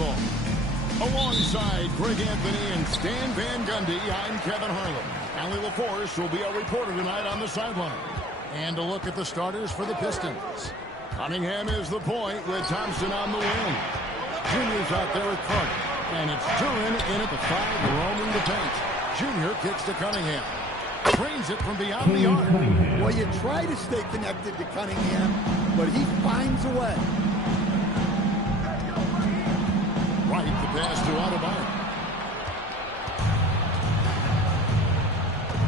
basketball. Alongside Greg Anthony and Stan Van Gundy, I'm Kevin Harlan. Allie LaForce will be our reporter tonight on the sideline. And a look at the starters for the Pistons. Cunningham is the point with Thompson on the wing. Junior's out there at Carter. And it's Duran in at the 5, roaming the paint. Junior kicks to Cunningham. Trains it from beyond the arc. Well, you try to stay connected to Cunningham, but he finds a way. Right, the pass to Adebayo.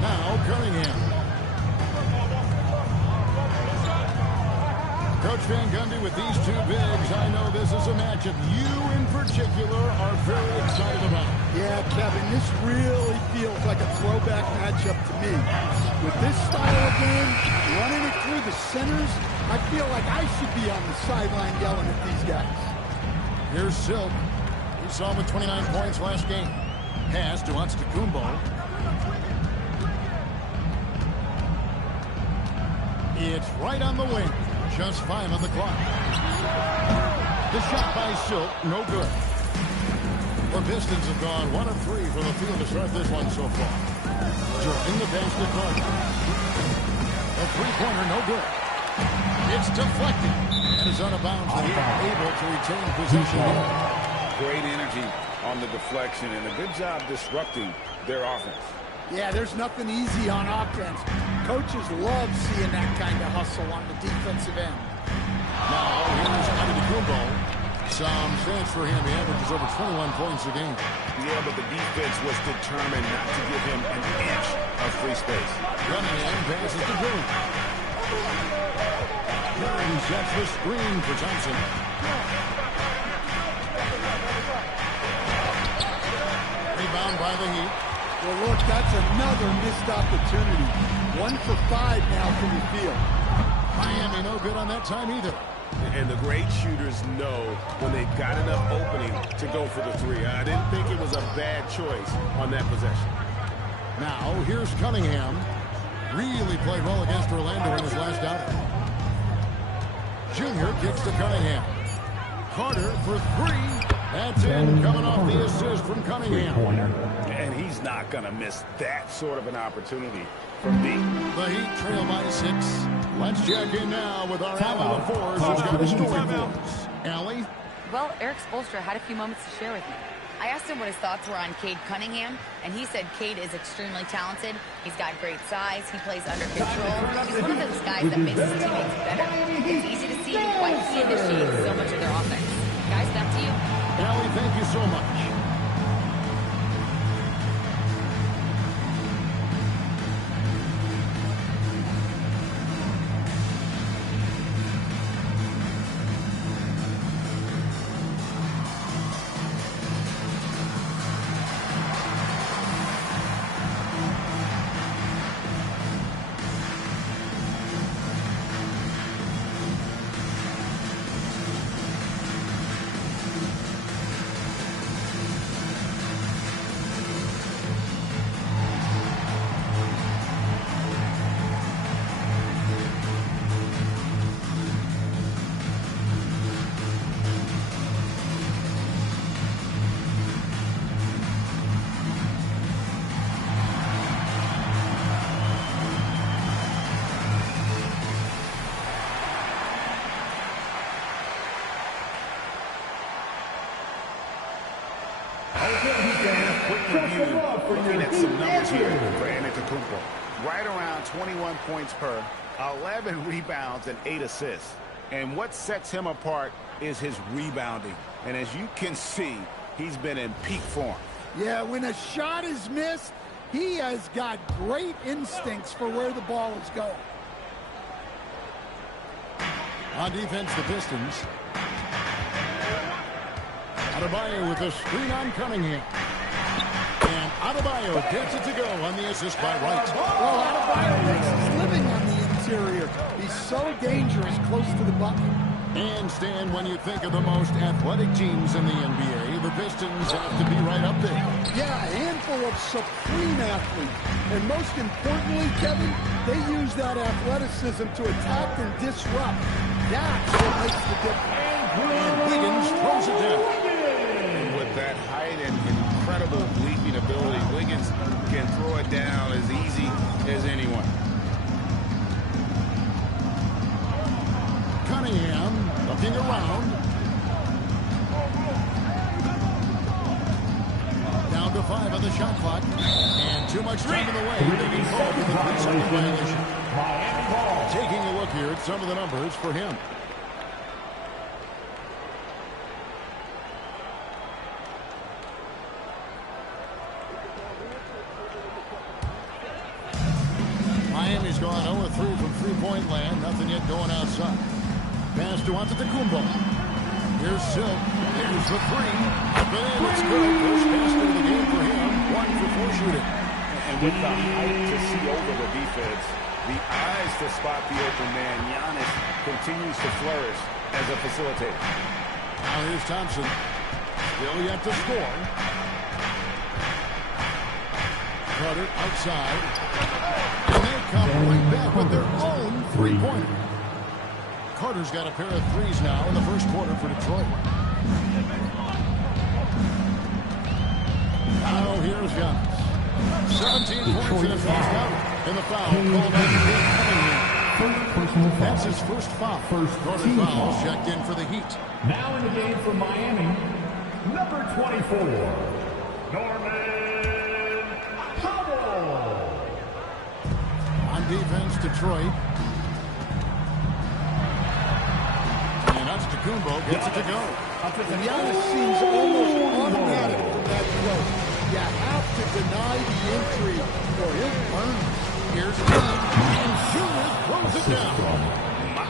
Now Cunningham. Coach Van Gundy, with these two bigs, I know this is a matchup you in particular are very excited about. Yeah, Kevin, this really feels like a throwback matchup to me. With this style of game, running it through the centers, I feel like I should be on the sideline yelling at these guys. Here's Silk. We saw him with 29 points last game. Pass to Antetokounmpo. It's right on the wing. Just 5 on the clock. The shot by Silk, no good. The Pistons have gone 1 of 3 from the field to start this one so far. Jordan, the pass to Carter. A three-pointer, no good. It's deflected. And is out of bounds. Able to retain possession here. Great energy on the deflection and a good job disrupting their offense. Yeah, there's nothing easy on offense. Coaches love seeing that kind of hustle on the defensive end. Now, here's Antetokounmpo. Some stats for him. He averages over 21 points a game. Yeah, but the defense was determined not to give him an inch of free space. Cunningham passes to Green. Green sets the screen for Thompson. Rebound by the Heat. Well, look, that's another missed opportunity. 1 for 5 now from the field. Miami no good on that time either. And the great shooters know when they've got enough opening to go for the 3. I didn't think it was a bad choice on that possession. Now, here's Cunningham. Really played well against Orlando in his last outing. Junior kicks to Cunningham. Carter for 3. That's in, coming off the assist from Cunningham. And he's not going to miss that sort of an opportunity from deep. The Heat trail by 6. Let's check in now with our Allie LaForce, who's got a story for us. Allie? Well, Eric Spoelstra had a few moments to share with me. I asked him what his thoughts were on Cade Cunningham, and he said Cade is extremely talented. He's got great size. He plays under control. He's one of those guys that makes his teammates better. It's easy to see why he initiates so much of their offense. Guys, back to you. Allie, thank you so much. Looking at some numbers here for Antetokounmpo. Right around 21 points per, 11 rebounds, and 8 assists. And what sets him apart is his rebounding. And as you can see, he's been in peak form. Yeah, when a shot is missed, he has got great instincts for where the ball is going. On defense, the Pistons. Adebayo with a screen on Cunningham. And Adebayo gets it to go on the assist by Wright. Well, Adebayo makes his living on the interior. He's so dangerous close to the bucket. And Stan, when you think of the most athletic teams in the NBA, the Pistons have to be right up there. Yeah, a handful of supreme athletes. And most importantly, Kevin, they use that athleticism to attack and disrupt. That's what makes the difference. And Wiggins throws it down. 5 on the shot clock. And too much time in the way. They get called with a 3-second violation. Taking a look here at some of the numbers for him. Miami's gone 0-3 from three-point land. Nothing yet going outside. Pass to Antetokounmpo. Here's Silk. Here's the three. Up and in. It's good. First basket of the game for him. 1 for 4 shooting. And with the height to see over the defense, the eyes to spot the open man, Giannis continues to flourish as a facilitator. Now here's Thompson. Still yet to score. Carter outside. And they come right back with their own three-pointer. Carter's got a pair of threes now in the first quarter for Detroit. Now here's Giannis. 17 points in his first out. And the foul called on Cunningham. That's his first foul. Carter foul checked in for the Heat. Now in the game for Miami, number 24, Norman Powell. On defense, Detroit. And Antetokounmpo gets it to go. Giannis seems almost automatic from that throw. You have to deny the entry or he'll burn. Here's King, and Junior throws it down. My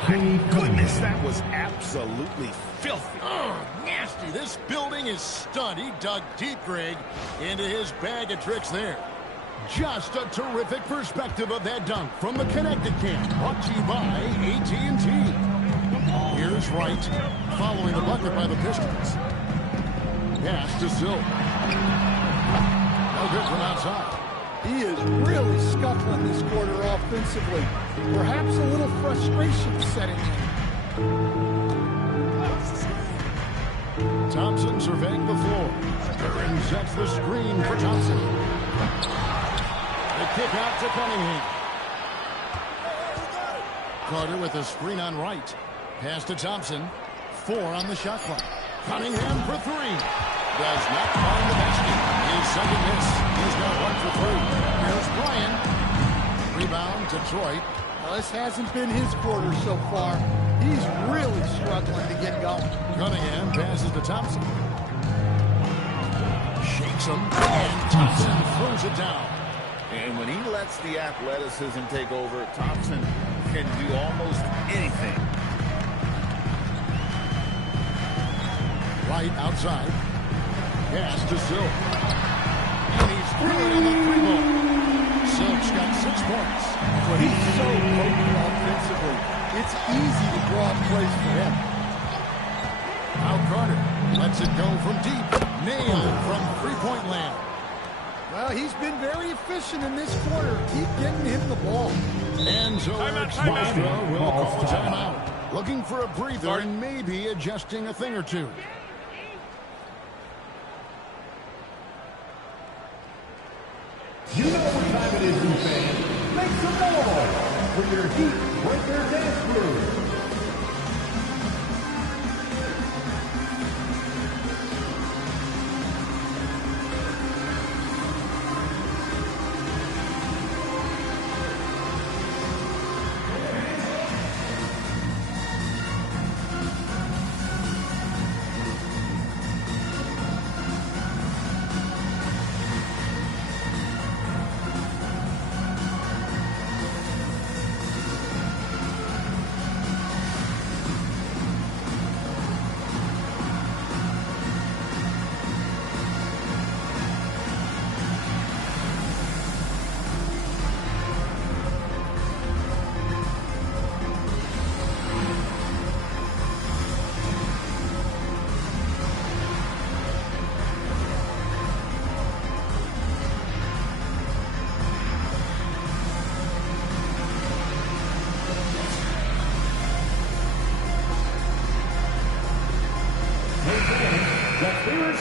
goodness, that was absolutely filthy. Oh, nasty. This building is stunned. He dug deep, Greg, into his bag of tricks there. Just a terrific perspective of that dunk from the Connected Camp, brought to you by AT&T. Here's Wright, following the bucket by the Pistons. Pass to Silk. No good from outside. He is really scuffling this quarter offensively. Perhaps a little frustration setting in. Thompson surveying the floor. Curran sets the screen for Thompson. The kick out to Cunningham. Carter with a screen on Wright. Pass to Thompson. 4 on the shot clock. Cunningham for 3. Does not find the basket. His second miss. He's got 1 for 3. Here's Bryant. Rebound, Detroit. Well, this hasn't been his quarter so far. He's really struggling to get going. Cunningham passes to Thompson. Shakes him. And Thompson throws it down. And when he lets the athleticism take over, Thompson can do almost anything. Right outside. Pass to Silk. And he's good on the 3-ball. Silk's got 6 points. But he's so potent offensively. It's easy to draw plays for him. Now Carter lets it go from deep. Nailed from three-point land. Well, he's been very efficient in this quarter. Keep getting him the ball. And so Spolstra will call a timeout. Looking for a breather and maybe adjusting a thing or two. You know what time it is, you fans. Make some noise for your Heat Breaker Dance Crew.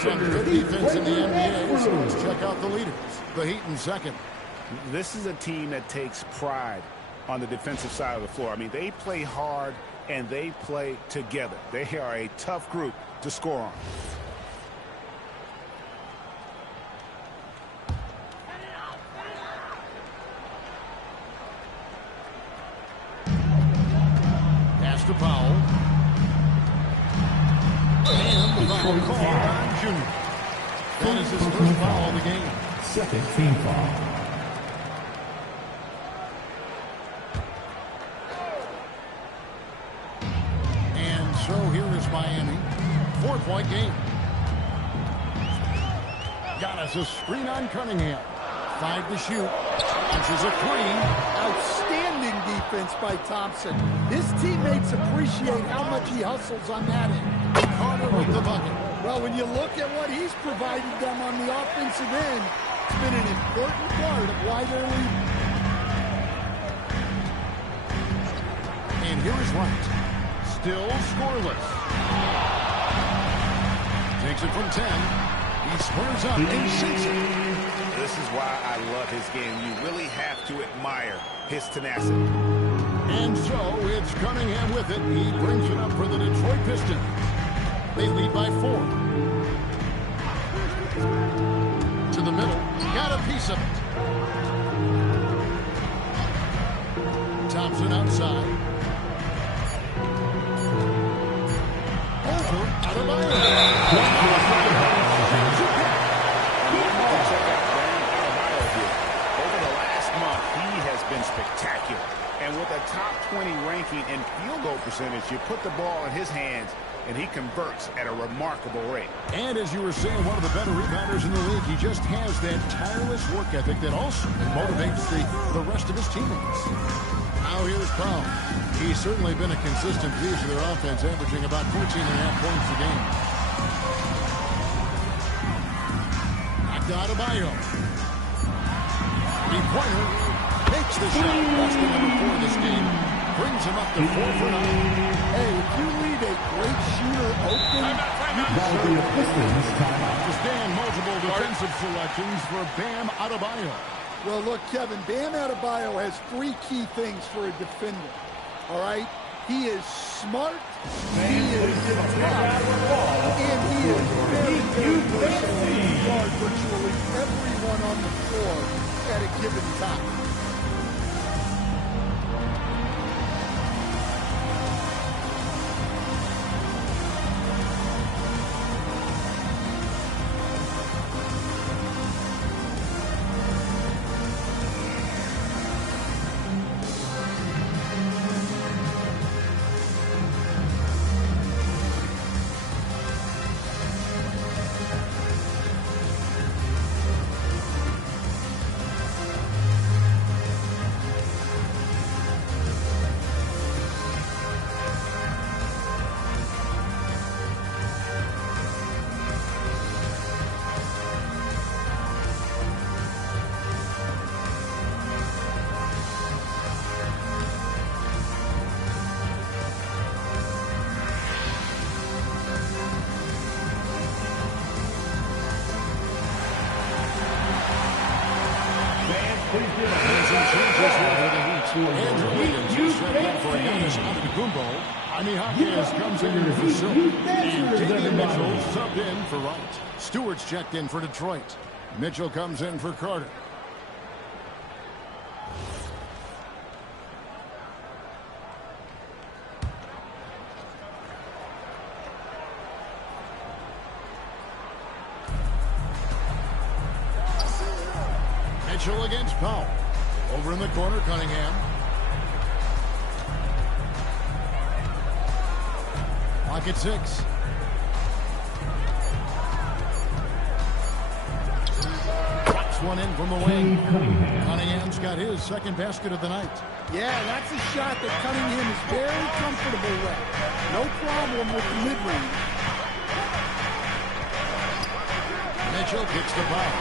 Some good defense in the NBA, so let's check out the leaders. The Heat in second. This is a team that takes pride on the defensive side of the floor. I mean, they play hard and they play together. They are a tough group to score on. Technical call on Junior. That is his first foul of the game. Second team foul. And so here is Miami. 4-point game. Got us a screen on Cunningham. 5 to shoot. Punches a 3. Outstanding defense by Thompson. His teammates appreciate how much he hustles on that end. Carter with the bucket. Well, when you look at what he's provided them on the offensive end, it's been an important part of why they're leading. And here is Wright. Still scoreless. Takes it from 10. He squares up and sinks it. This is why I love his game. You really have to admire his tenacity. And so it's Cunningham with it. He brings it up for the Detroit Pistons. They lead by 4. To the middle. Got a piece of it. Thompson outside. Over. Out of Spectacular. And with a top 20 ranking in field goal percentage, you put the ball in his hands and he converts at a remarkable rate. And as you were saying, one of the better rebounders in the league. He just has that tireless work ethic that also motivates the rest of his teammates. Now here's Powell. He's certainly been a consistent piece of their offense, averaging about 14.5 points a game. Back to Adebayo. Three-pointer. Takes the shot. That's the number 4 of this game. Brings him up to 4 for 9. Hey, if you leave a great shooter open, The Pistons timeout. To stand multiple defensive selections for Bam Adebayo. well, look, Kevin, Bam Adebayo has 3 key things for a defender. All right? He is smart, he is tough, and he is very versatile. He can guard virtually everyone on the floor at a given time. Andrew Wiggins is set in for Giannis Antetokounmpo. Jaime Jaquez comes in for Silk. And Davion Mitchell subbed in for Wright. Stewart's checked in for Detroit. Mitchell comes in for Carter. Mitchell against Powell. Over in the corner, Cunningham. Pocket 6. Drops one in from the wing. Cunningham's got his second basket of the night. Yeah, that's a shot that Cunningham is very comfortable with. No problem with the mid-range. Mitchell kicks the ball.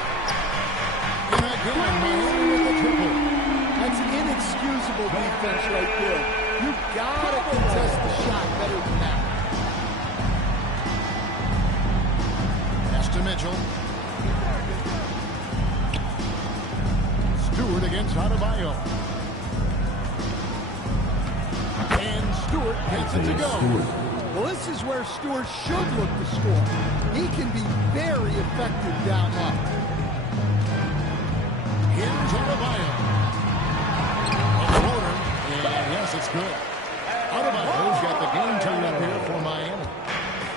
And again, Miami with the triple. That's inexcusable defense right there. You gotta contest the shot better than that. Pass to Mitchell. Stewart against Adebayo. And Stewart gets it to go. Well, this is where Stewart should look to score. He can be very effective down low. Here's Adebayo. A floater. And yes, it's good. Adebayo's got the game turned up here for Miami.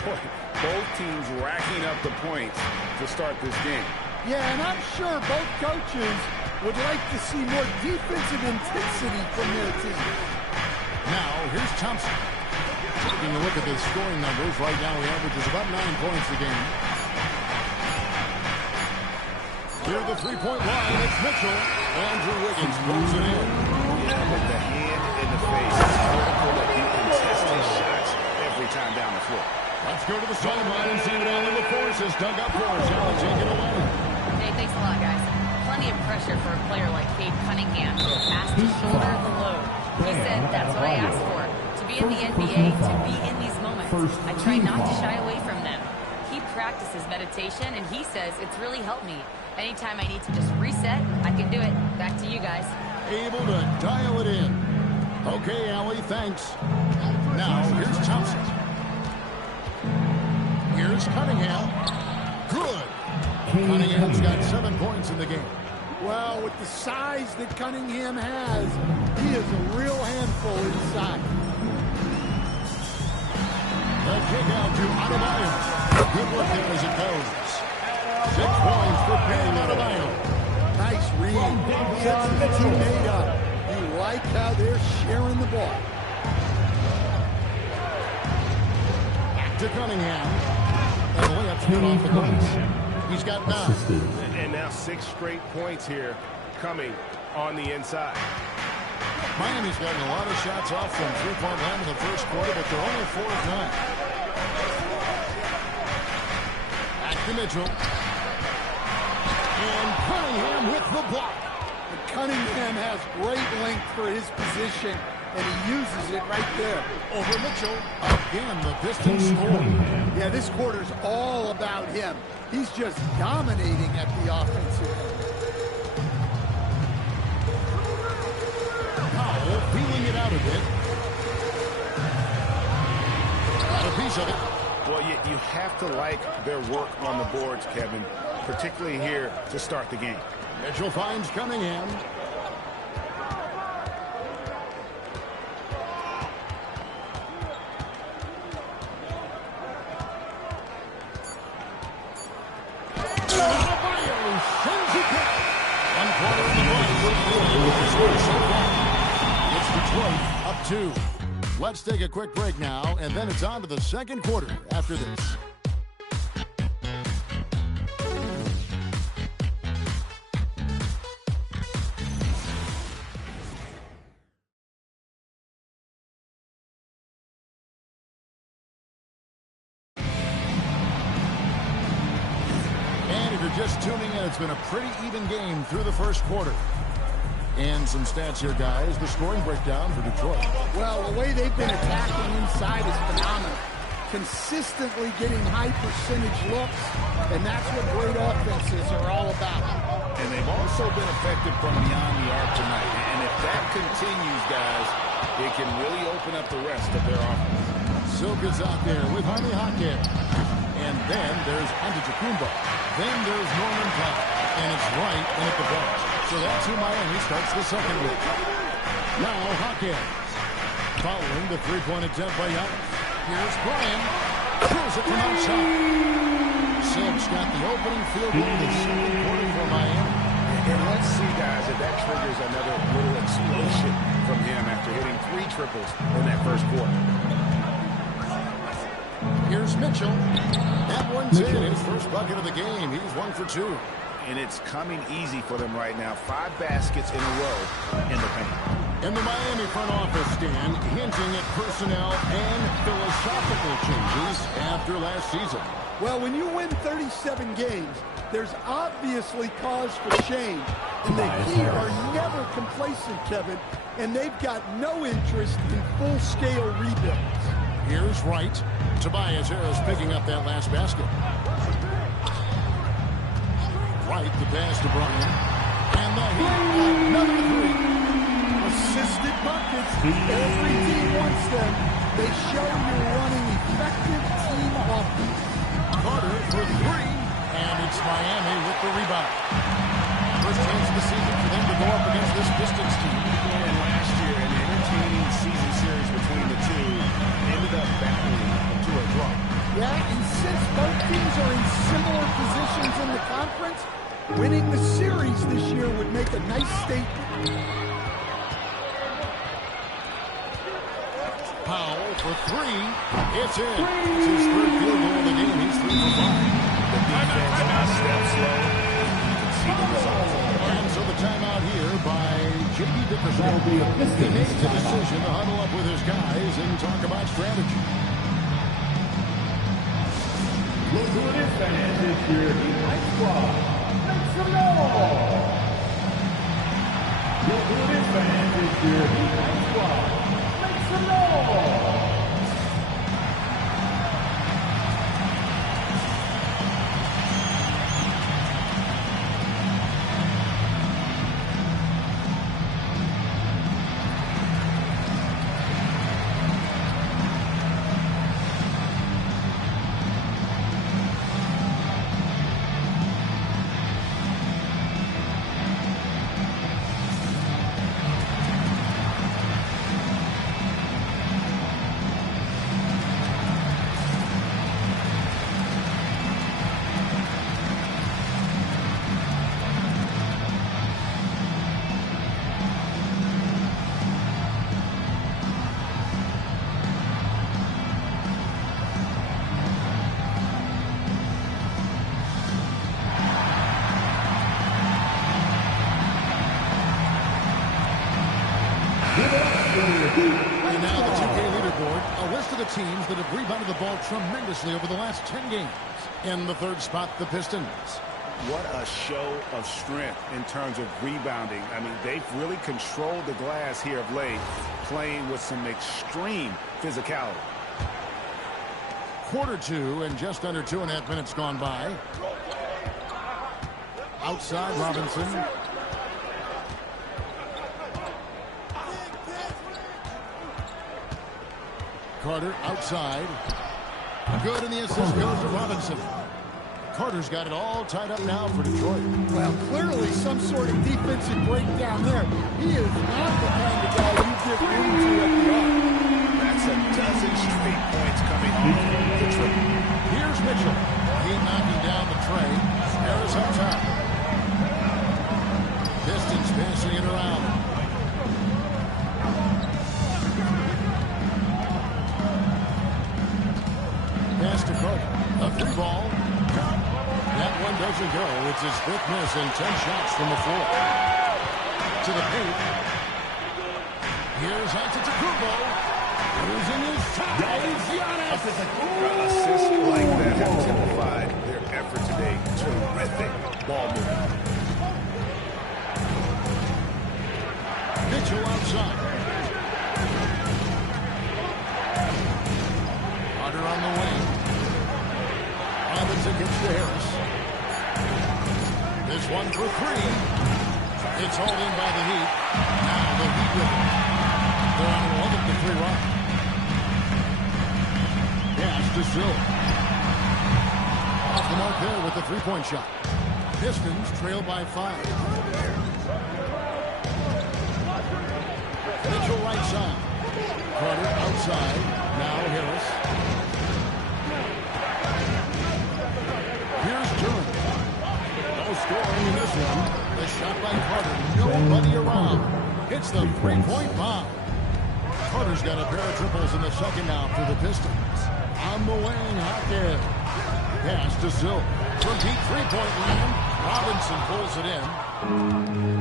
Boy, Both teams racking up the points to start this game. Yeah, and I'm sure both coaches would like to see more defensive intensity from their team. Now, here's Thompson. Taking a look at the scoring numbers, right now he averages about 9 points a game. Near the three-point line, it's Mitchell. Andrew Wiggins pulls it in. Yeah, with the hand in the face, it's critical that you contest his shots every time down the floor. Let's go to the sideline and see what Allen LaForce has dug up for us. Allen, take it away. Hey, thanks a lot, guys. Plenty of pressure for a player like Cade Cunningham, asked to shoulder the load. He said that's what I asked for, to be in the NBA, to be in these moments. I try not to shy away from them. He practices meditation, and he says it's really helped me. Anytime I need to just reset, I can do it. Back to you guys. Able to dial it in. Okay, Allie, thanks. Now, here's Thompson. Here's Cunningham. Good. Cunningham's got 7 points in the game. Well, with the size that Cunningham has, he is a real handful inside. The kick out to Adebayo. Good look there as it goes. 6 points for Bam Adebayo. Nice read. Sets the teammate up. You like how they're sharing the ball. To Cunningham. And the layup's good off the glass. He's got 9. And now 6 straight points here coming on the inside. Miami's gotten a lot of shots off from three-point line in the first quarter, but they're only 4 of 9. Back to Mitchell. And Cunningham with the block. And Cunningham has great length for his position, and he uses it right there. Over Mitchell. Again, the Pistons score. Yeah, this quarter's all about him. He's just dominating at the offensive end. Powell feeling it out a bit. Got a piece of it. Well, you have to like their work on the boards, Kevin, particularly here to start the game. Mitchell finds Cunningham. It's Detroit up 2. Let's take a quick break now, and then it's on to the second quarter after this. And if you're just tuning in, it's been a pretty even game through the first quarter. And some stats here, guys. The scoring breakdown for Detroit. Well, the way they've been attacking inside is phenomenal. Consistently getting high percentage looks, and that's what great offenses are all about. And they've also been effective from beyond the arc tonight. And if that continues, guys, it can really open up the rest of their offense. Silk is out there with Jaime Jaquez. And then there's Antetokounmpo. Then there's Norman Powell. And it's right in at the bench. So that's who Miami starts the second with. Now Jaquez. Following the three-point attempt by Giannis. Here's Brian. Throws it from outside. Silk's got the opening field goal in the second quarter for Miami. And let's see, guys, if that triggers another little explosion from him after hitting 3 triples in that first quarter. Here's Mitchell. That one's in. His first bucket of the game. He's 1 for 2. And it's coming easy for them right now. 5 baskets in a row in the paint. And the Miami front office stand hinting at personnel and philosophical changes after last season. Well, when you win 37 games, there's obviously cause for change. And the Heat are never complacent, Kevin, and they've got no interest in full-scale rebuilds. Here's Wright. Tobias Harris picking up that last basket. Wright, the pass to Brian. And the Heat, another 3. Assisted buckets. Every team wants them. They show you're running effective team offense. Carter for 3. And it's Miami with the rebound. First chance of the season for them to go up against this Pistons team. And last year, an entertaining season series between the two ended up battling to a draw. Yeah, and since both teams are in similar positions in the conference, winning the series this year would make a nice statement. Powell for three. It's in. It's his third field goal of the game. He's 3 for 5. The defense got steps slow. You can see the results. And so the timeout here by J.B. Dickerson. That'll be a He Pistons makes the timeout. decision to huddle up with his guys and talk about strategy. Look who it is, fans. It's your Heat Night Squad. Make some noise! Look who it is, fans. It's your Heat Night Squad. Make some noise! And now the 2K leaderboard, a list of the teams that have rebounded the ball tremendously over the last 10 games. In the third spot, the Pistons. What a show of strength in terms of rebounding. I mean, they've really controlled the glass here of late, playing with some extreme physicality. Quarter two and just under 2.5 minutes gone by. Outside Robinson. Carter outside. Good, and the assist goes to Robinson. Carter's got it all tied up now for Detroit. Well, clearly some sort of defensive breakdown there. He is not the kind of guy you give room to at the arc. That's a dozen straight points coming off the triple. Here's Mitchell. He knocking down the tray. Harris up top. Pistons passing it around. Pass to Carter. A free ball. That one doesn't go. It's his fifth miss and 10 shots from the floor. To the paint. Here's Antetokounmpo. Losing his ties. Giannis. Assists like that have typified their effort today. Terrific ball movement. Mitchell outside. Carter on the wing. Robinson gets to Harris. This one for three. It's hauled in by the Heat. Now the Heat with it. They're on an 11-3 run. Pass to Sill. Off the mark there with the three-point shot. Pistons trail by 5. Mitchell right side. Carter outside. Now Harris. Here's Durant. No scoring in this one. The shot by Carter. Nobody around. Hits the three-point bomb. Carter's got a pair of triples in the second now for the Pistons. On the wing, Hawkins. Pass to Sill. From deep three-point line. Robinson pulls it in.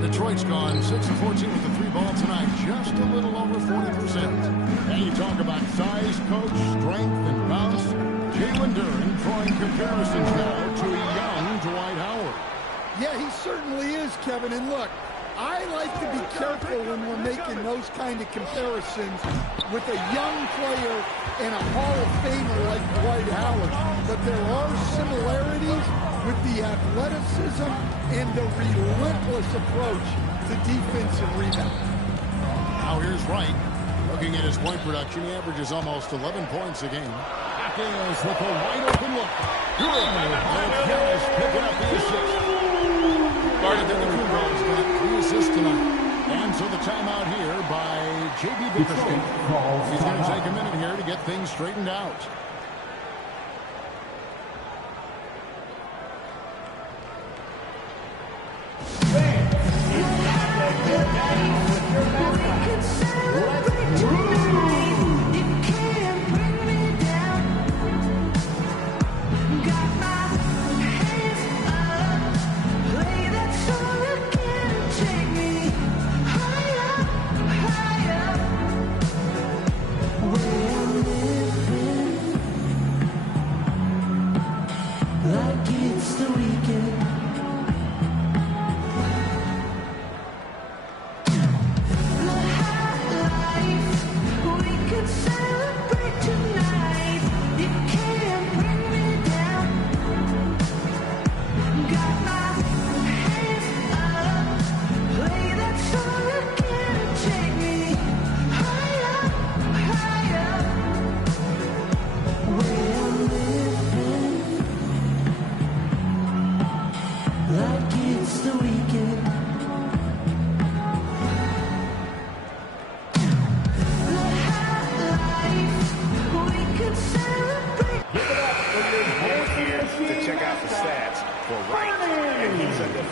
Detroit's gone 6 of 14 with the three ball tonight. Just a little over 40%. And you talk about size, coach, strength, and bounce. Jalen Duren drawing comparisons now to a young Dwight Howard. Yeah, he certainly is, Kevin. And look, I like to be careful when we're making those kind of comparisons with a young player and a Hall of Famer like Dwight Howard. But there are similarities with the athleticism and the relentless approach to defense and rebound. Now here's Wright. Looking at his point production, he averages almost 11 points a game. Hawkins with a wide open look. Good. Harris picking up the assist. Antetokounmpo's got 3 assists tonight. And so the timeout here by J.B. Dickerson. He's going to take a minute here to get things straightened out. your mascot.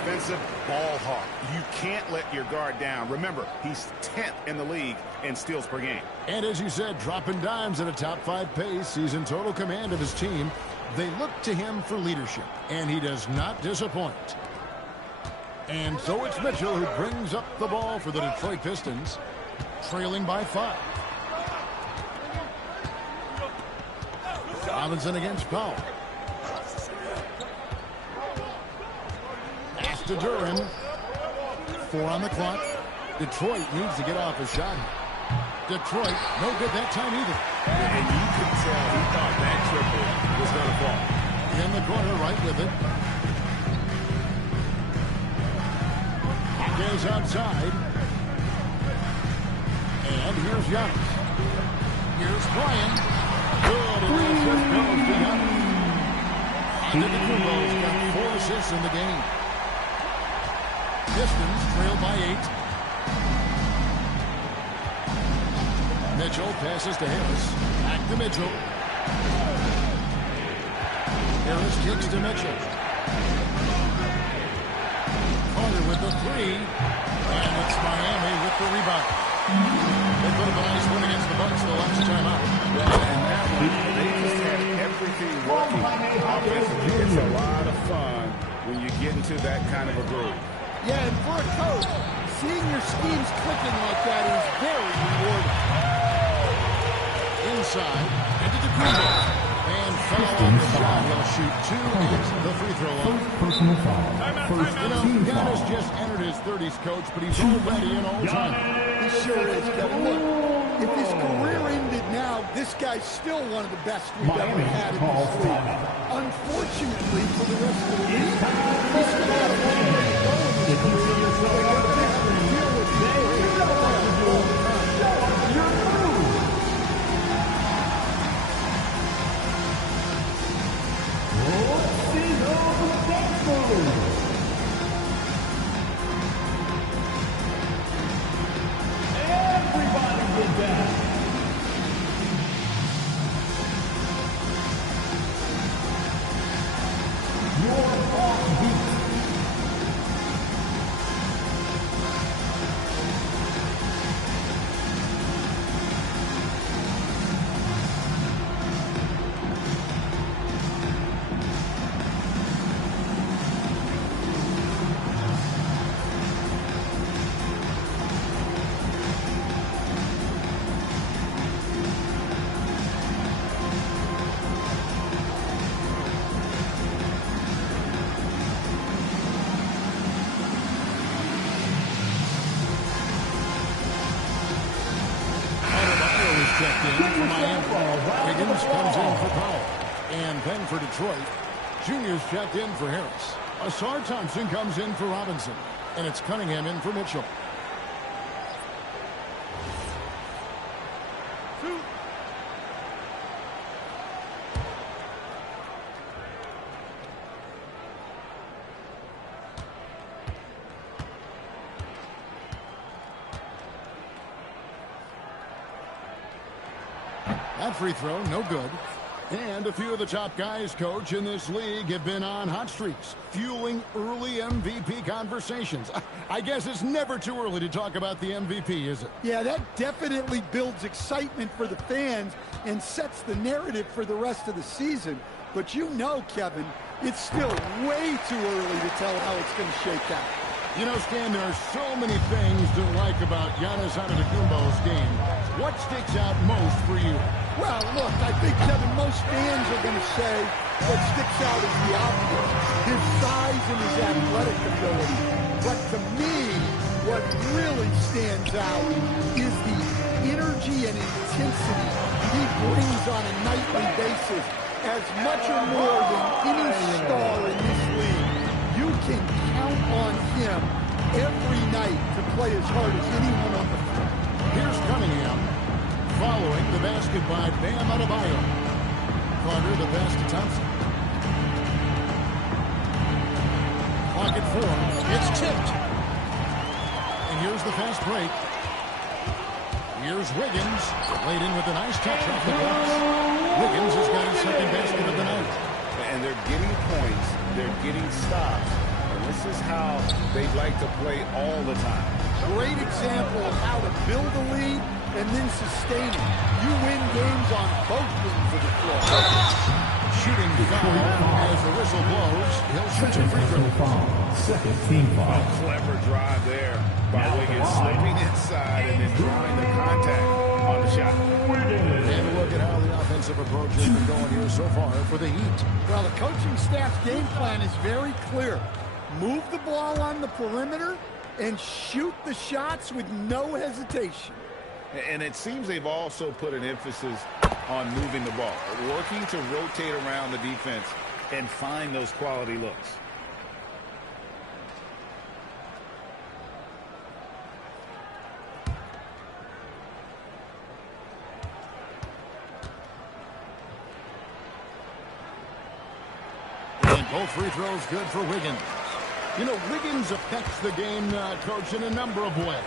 Let's ball hawk. You can't let your guard down. Remember, he's 10th in the league in steals per game. And as you said, dropping dimes at a top 5 pace. He's in total command of his team. They look to him for leadership, and he does not disappoint. And so it's Mitchell who brings up the ball for the Detroit Pistons, trailing by 5. Robinson against Powell. Pass to Duran. 4 on the clock. Detroit needs to get off a shot. Detroit, no good that time either. And you could tell he thought that triple was going to fall. In the corner, right with it. Goes outside. And here's Giannis. Here's Bryant. Good, and the assist goes to Giannis. Antetokounmpo's got 4 assists in the game. Pistons trail by 8. Mitchell passes to Harris. Back to Mitchell. Harris kicks to Mitchell. Carter with the 3. And it's Miami with the rebound. They put up a nice win against the Bucks the last time out. And that one, they just had everything working. Offensively, it's a lot of fun when you get into that kind of a groove. Yeah, and for a coach, seeing your schemes clicking like that is very rewarding. Inside, into the Kumbo. And foul on the shot. He'll shoot 2 at the free throw line. Personal foul. First You know, team foul. Giannis just entered his 30s, coach, but he's already an all-time. He sure is, Kevin. Look, if his career ended now, this guy's still one of the best we've ever Miami had in calls this league. timeout. Unfortunately for the rest of the league, Time he's still got a long way to go. If you see yourself out there, then you know what to do. Show us your move. Let's see those dance moves. Everybody get down. Your offbeat. Checked in for Miami. Higgins comes in for Powell. And then for Detroit, Junior's checked in for Harris. Asar Thompson comes in for Robinson. And it's Cunningham in for Mitchell. That free throw, no good. And a few of the top guys, Coach, in this league have been on hot streaks, fueling early MVP conversations. I guess it's never too early to talk about the MVP, is it? Yeah, that definitely builds excitement for the fans and sets the narrative for the rest of the season. But you know, Kevin, it's still way too early to tell how it's going to shake out. You know, Stan, there are so many things to like about Giannis Antetokounmpo's game. What sticks out most for you? Well, look, I think, Kevin, most fans are going to say what sticks out is the obvious, his size and his athletic ability. But to me, what really stands out is the energy and intensity he brings on a nightly basis, as much or more than any star in this league. You can count on him every night to play as hard as anyone on the floor. Here's Cunningham, following the basket by Bam Adebayo. Carter, the pass to Thompson. Clock at 4. It's tipped. And here's the fast break. Here's Wiggins, laid in with a nice touch off the glass. Wiggins has got his second basket of the night. And they're getting points, they're getting stops. And this is how they'd like to play all the time. Great example of how to build a lead and then sustain it. You win games on both ends of the floor. Shooting foul as the whistle blows. He'll shoot some free throws. Second team foul. A clever drive there by Wiggins, slipping inside and then drawing the contact on the shot. And look at how the offensive approach has been going here so far for the Heat. Well, the coaching staff's game plan is very clear. Move the ball on the perimeter and shoot the shots with no hesitation. And it seems they've also put an emphasis on moving the ball, working to rotate around the defense and find those quality looks. And both free throws good for Wiggins. You know, Wiggins affects the game, Coach, in a number of ways.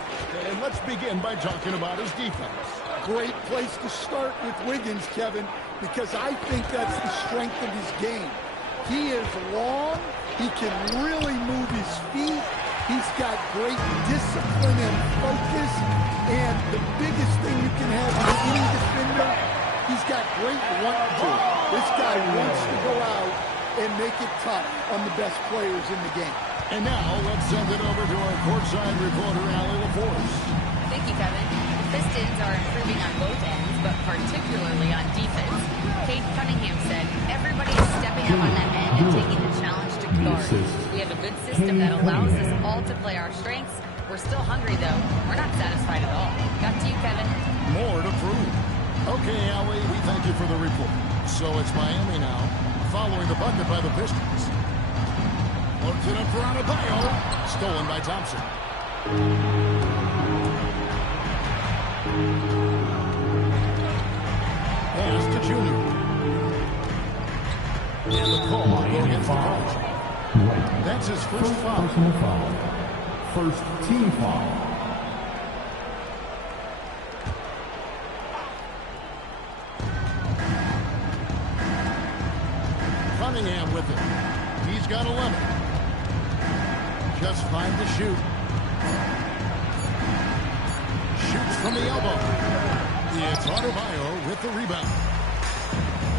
And let's begin by talking about his defense. Great place to start with Wiggins, Kevin, because I think that's the strength of his game. He is long. He can really move his feet. He's got great discipline and focus. And the biggest thing you can have with any defender, he's got great want-to. This guy wants to go out and make it tough on the best players in the game. And now let's send it over to our courtside reporter, Allie LaForce. Thank you, Kevin. The Pistons are improving on both ends, but particularly on defense. Cade Cunningham said, everybody is stepping up on that end and taking the challenge to guard. We have a good system that allows us all to play our strengths. We're still hungry, though. We're not satisfied at all. Back to you, Kevin. More to prove. Okay, Allie, we thank you for the report. So it's Miami now, following the bucket by the Pistons. Floats it up for Adebayo. Stolen by Thompson. Pass to Junior. And the call against the coach. That's his first foul. Personal foul. First team foul. Cunningham with it. He's got 11. Just 5 to shoot. Shoots from the elbow. It's Adebayo with the rebound.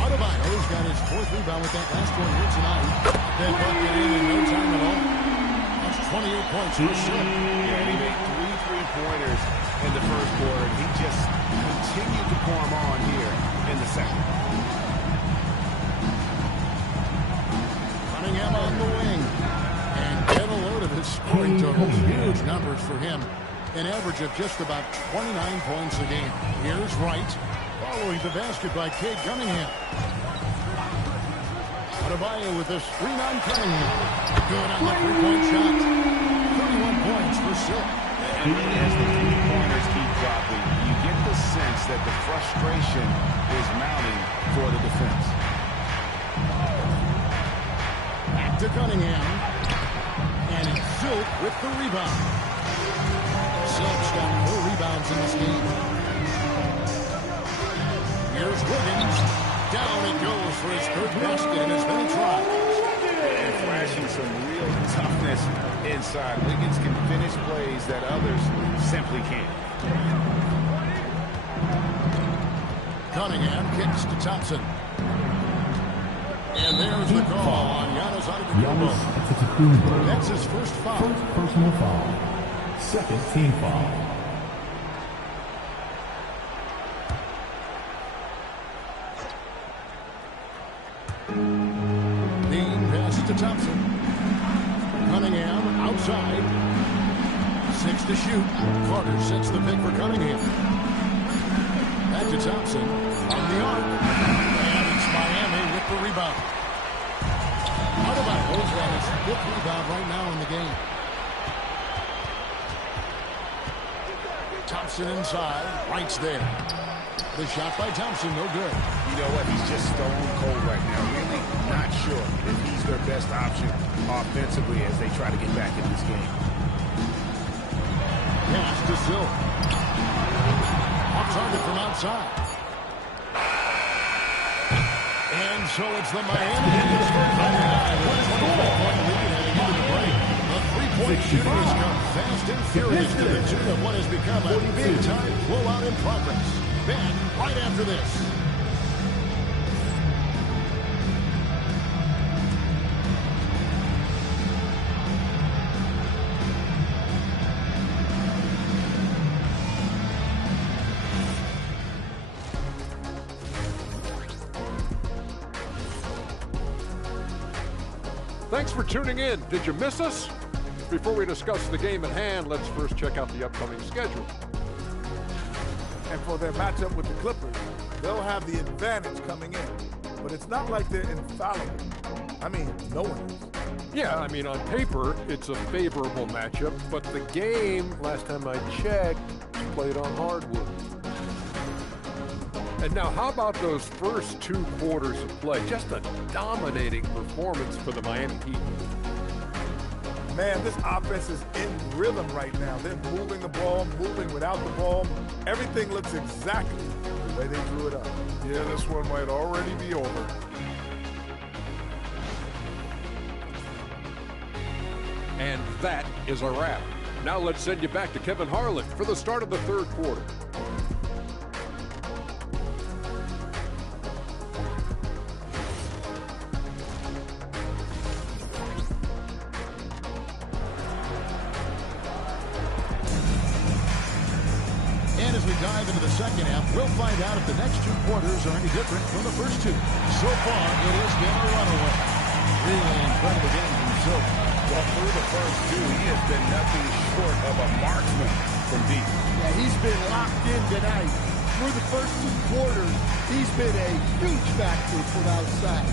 Adebayo's got his 4th rebound with that last one here tonight. That bucket in no time at all. That's 28 points for sure. Yeah, and he made 3 3-pointers in the first quarter. He just continued to pour them on here in the second. Cunningham on the wing. And get a load of his scoring totals. Huge numbers for him. An average of just about 29 points a game. Here's Wright, following the basket by Cade Cunningham. Adebayo with a screen on Cunningham. Good on the three-point shot. 31 points for Silk. And as the 3-pointers keep dropping, you get the sense that the frustration is mounting for the defense. Back to Cunningham. And it's Silk with the rebound. Silk's got 4 rebounds in this game. Here's Wiggins. down it goes for his third basket in as many tries. And flashing some real toughness inside. Wiggins can finish plays that others simply can't. Cunningham kicks to Thompson. And there's the call on Giannis Antetokounmpo. That's his first foul. First personal foul. Second team foul. Dean passes to Thompson. Cunningham outside. 6 to shoot. Carter sets the pick for Cunningham. Back to Thompson on the arc. And it's Miami with the rebound. Out of bounds on his 5th rebound right now in the game. Thompson inside. Wright's there. The shot by Thompson, no good. You know what? He's just stone cold right now. Really not sure if he's their best option offensively as they try to get back in this game. Pass to Silk. Off target from outside. And so it's the Miami Heat with a 24-point lead heading into the break. The three-point shooting has come fast and furious to the tune of what has become a big-time blowout in progress. Then, right after this. Thanks for tuning in. Did you miss us? Before we discuss the game at hand, let's first check out the upcoming schedule. And for their matchup with the Clippers, they'll have the advantage coming in. But it's not like they're infallible. I mean, no one is. Yeah, I mean, on paper, it's a favorable matchup, but the game, last time I checked, was played on hardwood. And now, how about those first 2 quarters of play? Just a dominating performance for the Miami Heat. Man, this offense is in rhythm right now. They're moving the ball, moving without the ball. Everything looks exactly the way they drew it up. Yeah, this one might already be over. And that is a wrap. Now let's send you back to Kevin Harlan for the start of the 3rd quarter. Dive into the second half, we'll find out if the next 2 quarters are any different from the first 2. So far, it has been a runaway. Really incredible game from Silk. Well, through the first 2, he has been nothing short of a marksman from deep. Yeah, he's been locked in tonight. Through the first 2 quarters, he's been a huge factor from outside.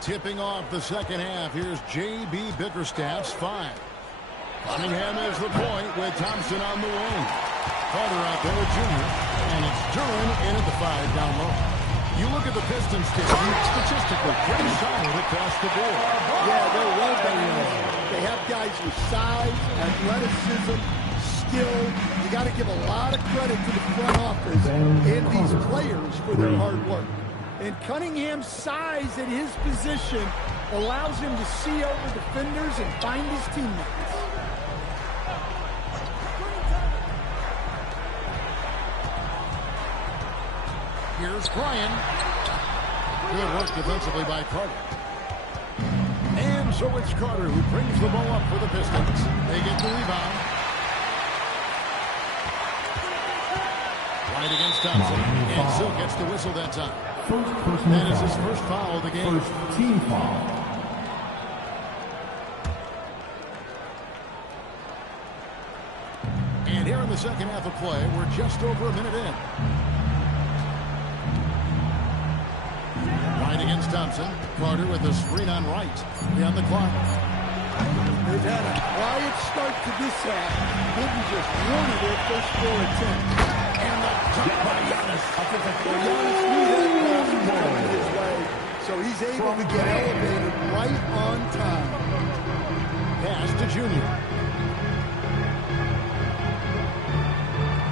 Tipping off the second half, here's J.B. Bickerstaff's 5. Cunningham is the point with Thompson on the wing. Carter out there with Junior, and it's Duran in at the 5 down low. You look at the Pistons team, statistically pretty solid across the board. Yeah, they're well balanced. They have guys with size, athleticism, skill. You got to give a lot of credit to the front office and these players for their hard work. And Cunningham's size at his position allows him to see over defenders and find his teammates. Here's Bryan. Good work defensively by Carter. And so it's Carter who brings the ball up for the Pistons. They get the rebound. Right against Thompson. And Silk gets the whistle that time. That is his first foul of the game. First team foul. And here in the second half of play, we're just over a minute in. Right against Thompson. Carter with a screen on Wright. On the clock. They've had a quiet start to this half. Didn't just one of their first 4 attempts. And the dunk by Giannis. Well, Giannis knew that pass was coming his way, so he's able to get elevated right on time. Pass to Junior.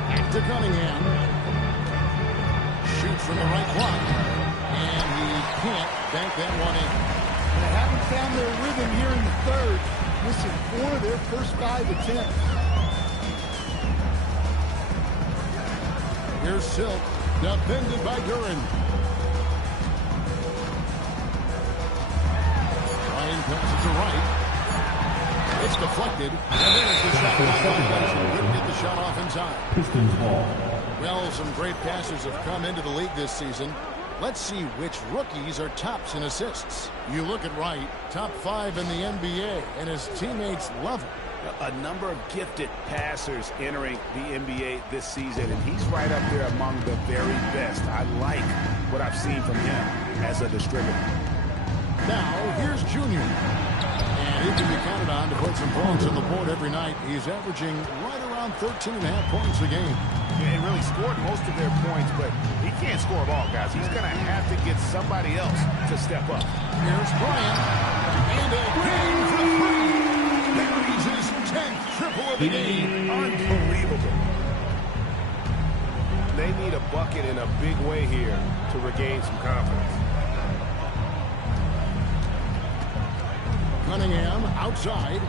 Back to Cunningham. Shoots from the right block. And he can't bank that one in. They haven't found their rhythm here in the third. Missing 4 of their first 5 attempts. Here's Silk. Defended by Duran. Ryan passes to right. It's deflected. And there's the shot clock violation. Couldn't get the shot off in time. Pistons ball. Well, some great passers have come into the league this season. Let's see which rookies are tops in assists. You look at Wright, top 5 in the NBA, and his teammates love him. A number of gifted passers entering the NBA this season, and he's right up there among the very best. I like what I've seen from him as a distributor. Now, here's Junior. And he can be counted on to put some points on the board every night. He's averaging right around 13.5 points a game. Yeah, he really scored most of their points, but he can't score them all, guys. He's going to have to get somebody else to step up. Here's Bryant. And a game for 3. Buries his 10th triple of the game. Unbelievable. They need a bucket in a big way here to regain some confidence. Cunningham outside.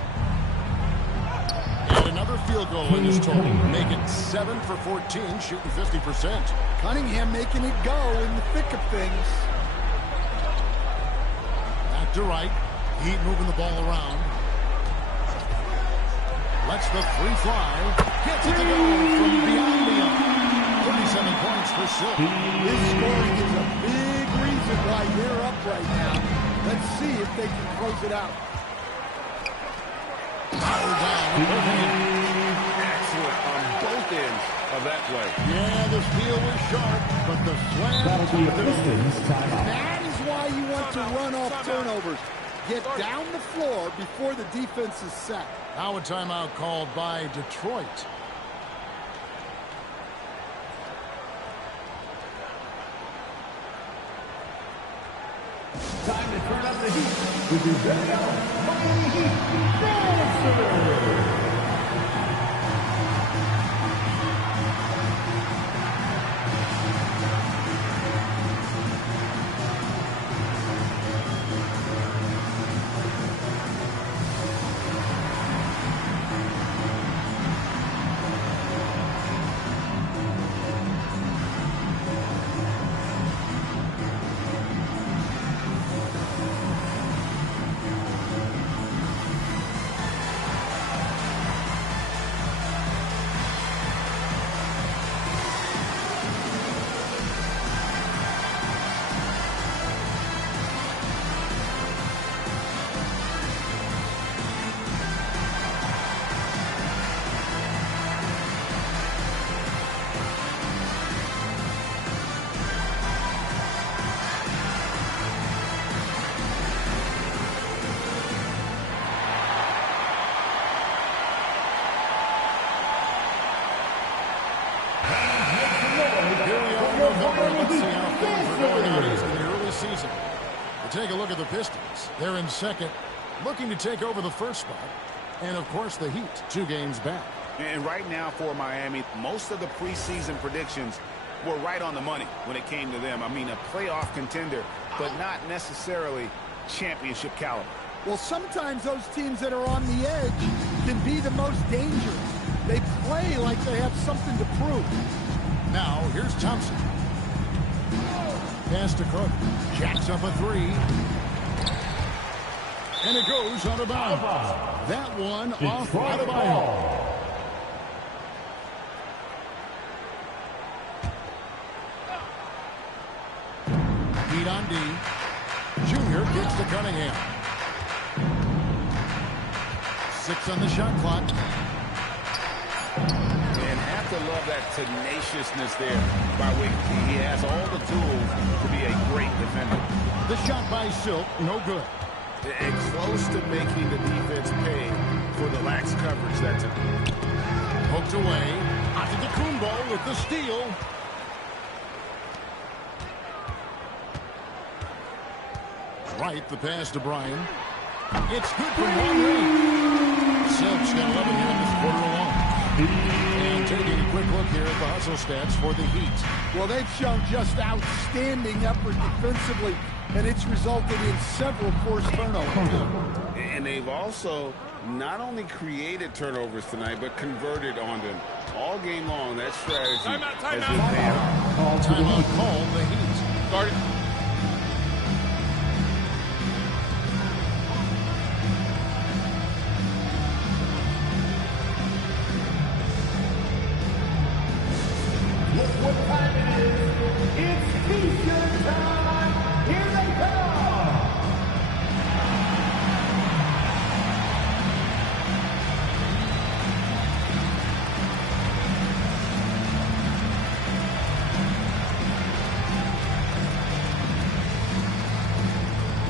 And another field goal in this total. Make it 7 for 14, shooting 50%. Cunningham making it go in the thick of things. Back to right. Heat moving the ball around. Lets the free fly. Gets it to go from beyond the arc. 37 points for Silk. This scoring is a big reason why they're up right now. Let's see if they can close it out. Excellent on both ends of that play. Yeah, the steal was sharp, but the slam. That'll be a Pistons timeout. That is why you want to run off turnovers. Get down the floor before the defense is set. Now a timeout called by Detroit. Time to turn up the heat with your very own Miami Heat Transfer. Take a look at the Pistons. They're in second, looking to take over the first spot. And, of course, the Heat, 2 games back. And right now for Miami, most of the preseason predictions were right on the money when it came to them. I mean, a playoff contender, but not necessarily championship caliber. Well, sometimes those teams that are on the edge can be the most dangerous. They play like they have something to prove. Now, here's Thompson. Pass to Cook. Jacks up a 3. And it goes out of bounds. That one off out of bounds. Heat on D. Junior gets to Cunningham. 6 on the shot clock. And have to love that tenaciousness there by Wiggins. He has all the tools to be a great defender. The shot by Silk, no good. And close to making the defense pay for the lax coverage that time. Poked away. Antetokounmpo with the steal. Right, the pass to Bryan. It's good for one ring. Silk's got 11 here in this quarter alone. And taking a quick look here at the hustle stats for the Heat. Well, they've shown just outstanding effort defensively, and it's resulted in several forced turnovers. And they've also not only created turnovers tonight, but converted on them. All game long, that strategy has been there. Timeout called the Heat. Guard it. Look what time it is. It's T-shirt time. Here they come.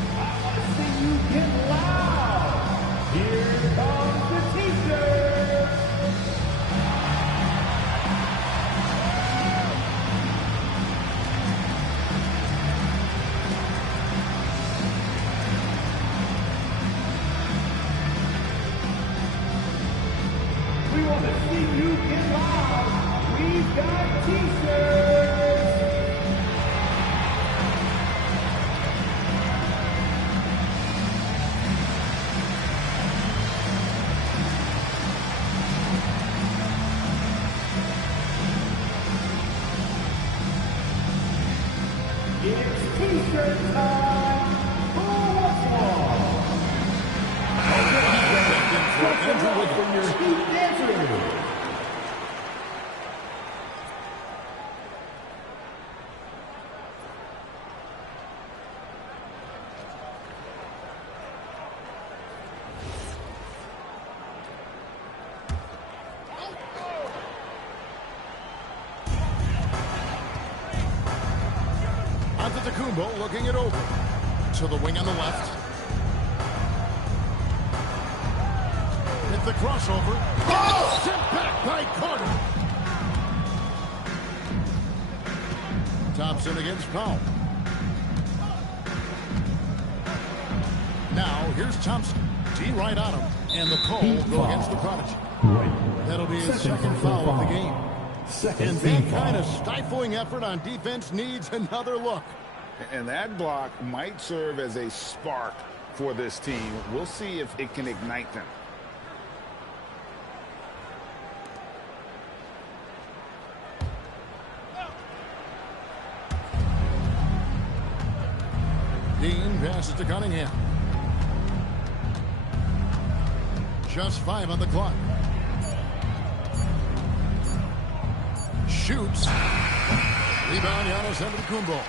I want to see you get loud. Here comes the T-shirt. We want to see you get loud. We've got T-shirts. It's T-shirt time. Who wants one? Andrew Wiggins. From your Heat dancers. Antetokounmpo looking it over. To the wing on the left. With the crossover. Oh! Sent back by Carter. Thompson against Powell. Now, here's Thompson. D right on him. And the call will go against the Prodigy. That'll be his second foul of the game. And that kind of stifling effort on defense needs another look. And that block might serve as a spark for this team. We'll see if it can ignite them. Dean passes to Cunningham. Just 5 on the clock. Shoots. Rebound, Giannis Antetokounmpo.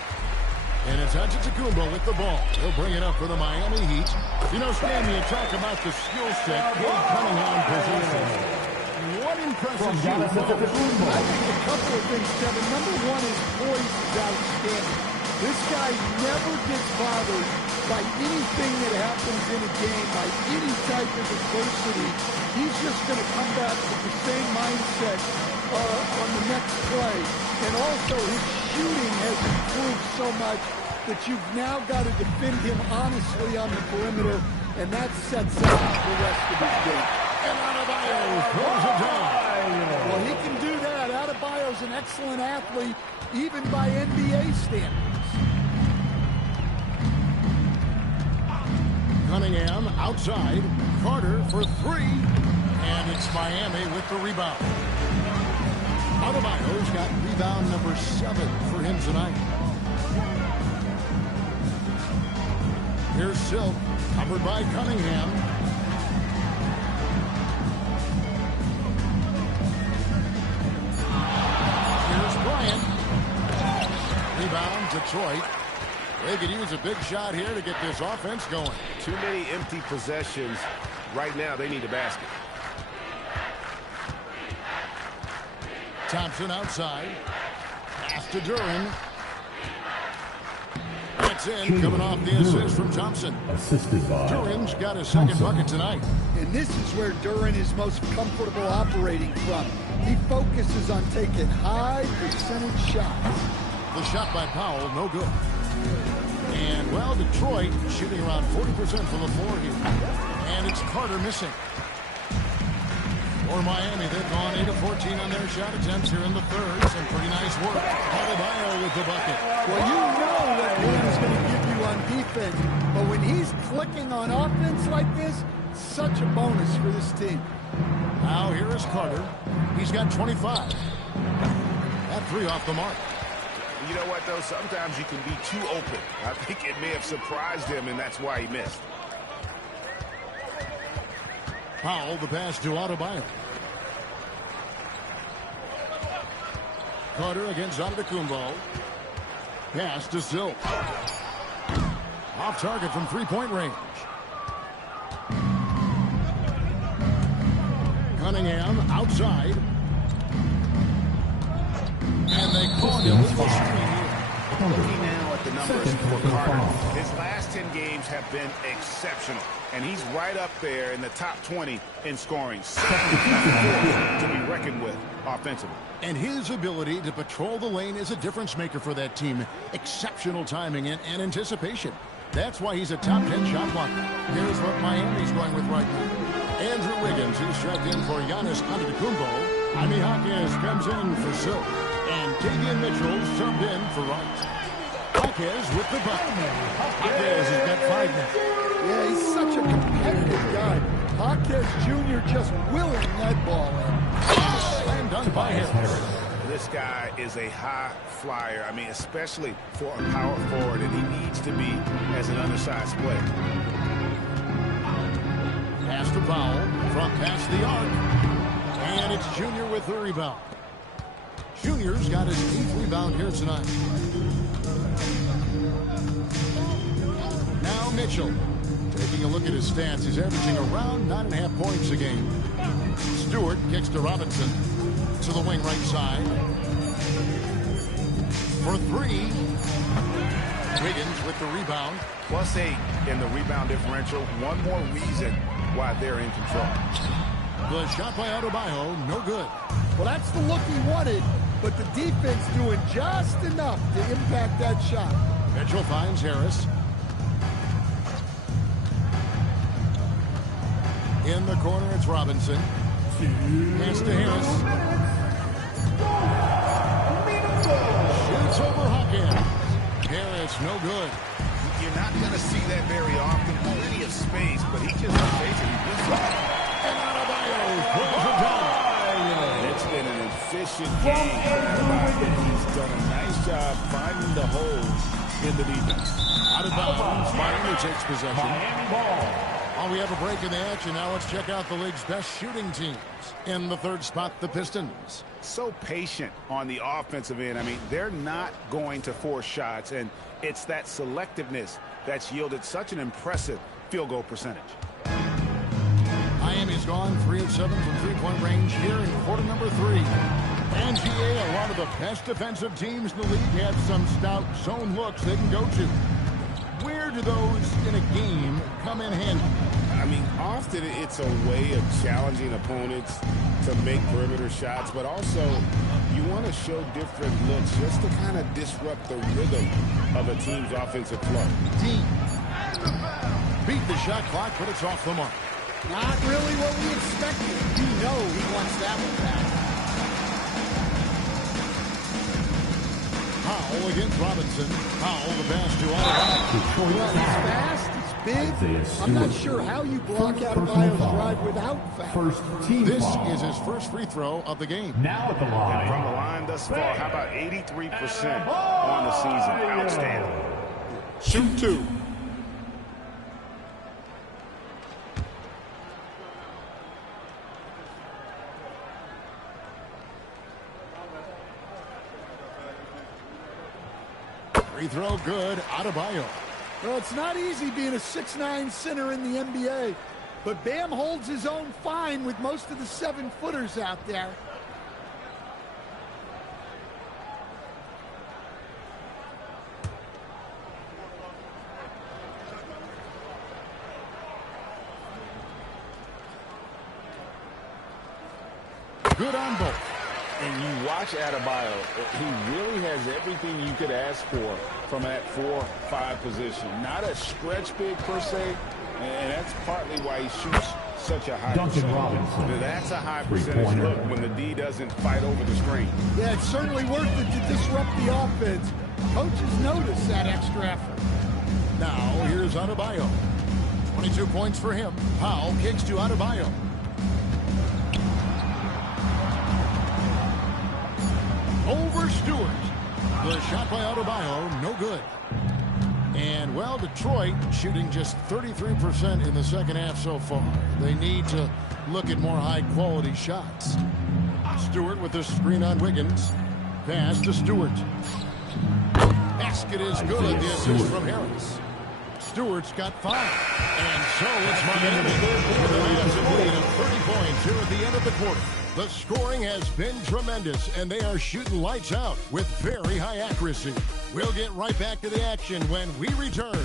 And it's Antetokounmpo with the ball. He'll bring it up for the Miami Heat. You know, Stan, you talk about the skill set Cade Cunningham possesses. What impresses you? I think a couple of things, Kevin. Number one, his poise is outstanding. This guy never gets bothered by anything that happens in a game, by any type of adversity. He's just going to come back with the same mindset on the next play. And also, his shooting has improved so much that you've now got to defend him honestly on the perimeter, and that sets up the rest of his game. And Adebayo throws it down. Well, he can do that. Adebayo's an excellent athlete, even by NBA standards. Cunningham outside. Carter for 3. And it's Miami with the rebound. Adebayo's got rebound number 7 for him tonight. Here's Silk, covered by Cunningham. Here's Bryant. Rebound, Detroit. They could use a big shot here to get this offense going. Too many empty possessions. Right now, they need a basket. Thompson outside. Pass to Duran. That's in, coming off the assist from Thompson. Assisted by Duran's got his second bucket tonight. And this is where Duran is most comfortable operating from. He focuses on taking high percentage shots. The shot by Powell, no good. And, well, Detroit shooting around 40% from the floor here. And it's Carter missing. For Miami, they've gone 8 of 14 on their shot attempts here in the third. Some pretty nice work. Adebayo with the bucket. Well, you know what Wade is going to give you on defense, but when he's clicking on offense like this, such a bonus for this team. Now here is Carter. He's got 25. That three off the mark. You know what, though? Sometimes you can be too open. I think it may have surprised him, and that's why he missed. Powell, the pass to Adebayo. Carter against Antetokounmpo. Pass to Silk. Off target from three-point range. Cunningham outside. And they caught him with the screen. Looking now at the numbers for Carter. His last 10 games have been exceptional. And he's right up there in the top 20 in scoring. To be reckoned with offensively. And his ability to patrol the lane is a difference maker for that team. Exceptional timing and anticipation. That's why he's a top 10 shot blocker. Here's what Miami's going with right now. Andrew Wiggins is checked in for Giannis Antetokounmpo. Jaime Jaquez comes in for Silk. And Davion Mitchell subbed in for Wright. Jaquez with the bucket. Jaquez has got 5 now. Yeah, he's such a competitive guy. Jaquez Jr. just willing that ball in. Slam dunk by Harris. This guy is a high flyer. I mean, especially for a power forward, and he needs to be as an undersized player. Pass to Powell. Front pass the arc. And it's Junior with the rebound. Junior's got his 8th rebound here tonight. Now Mitchell. Taking a look at his stats, he's averaging around 9.5 points a game. Stewart kicks to Robinson. To the wing right side. For 3. Wiggins with the rebound. +8 in the rebound differential. One more reason why they're in control. The shot by Adebayo, no good. Well, that's the look he wanted, but the defense doing just enough to impact that shot. Mitchell finds Harris. In the corner, it's Robinson. Pass to Harris. Shoots over Hawkins. Harris, no good. You're not going to see that very often. Plenty of space, but he just basically misses it. And Adebayo pulls it down. It's been an efficient game for Adebayo. He's done a nice job finding the holes in the defense. Adebayo finally takes possession. While we have a break in the action, now let's check out the league's best shooting teams. In the third spot, the Pistons. So patient on the offensive end. I mean, they're not going to force shots, and it's that selectiveness that's yielded such an impressive field goal percentage. Miami's gone 3 of 7 from three-point range here in quarter number 3. And GA, a lot of the best defensive teams in the league, have some stout zone looks they can go to. Where do those in a game come in handy? I mean, often it's a way of challenging opponents to make perimeter shots, but also you want to show different looks just to kind of disrupt the rhythm of a team's offensive flow. Dean beat the shot clock, but it's off the mark. Not really what we expected. You know he wants that one back. Powell against Robinson. Powell the pass to Adebayo. Well, he's fast, he's big. I'm not sure how you block Adebayo's drive without foul. This is his first free throw of the game. Now at the line. And from the line thus far, how about 83% on the season? Outstanding. Shoot 2. Free throw good. Adebayo. Well, it's not easy being a 6'9" center in the NBA, but Bam holds his own fine with most of the 7-footers out there. Good on both. And you watch Adebayo, he really has everything you could ask for from that 4-5 position. Not a stretch big per se, and that's partly why he shoots such a high Duncan percentage. Robinson. That's a high percentage look when the D doesn't fight over the screen. Yeah, it's certainly worth it to disrupt the offense. Coaches notice that extra effort. Now, here's Adebayo. 22 points for him. Powell kicks to Adebayo. Over Stewart. The shot by Adebayo, no good. And, well, Detroit shooting just 33% in the second half so far. They need to look at more high-quality shots. Stewart with the screen on Wiggins. Pass to Stewart. Basket is good. The assist from Harris. Stewart's got 5. And so it's Miami with a massive lead of 30 points here at the end of the quarter. The scoring has been tremendous, and they are shooting lights out with very high accuracy. We'll get right back to the action when we return.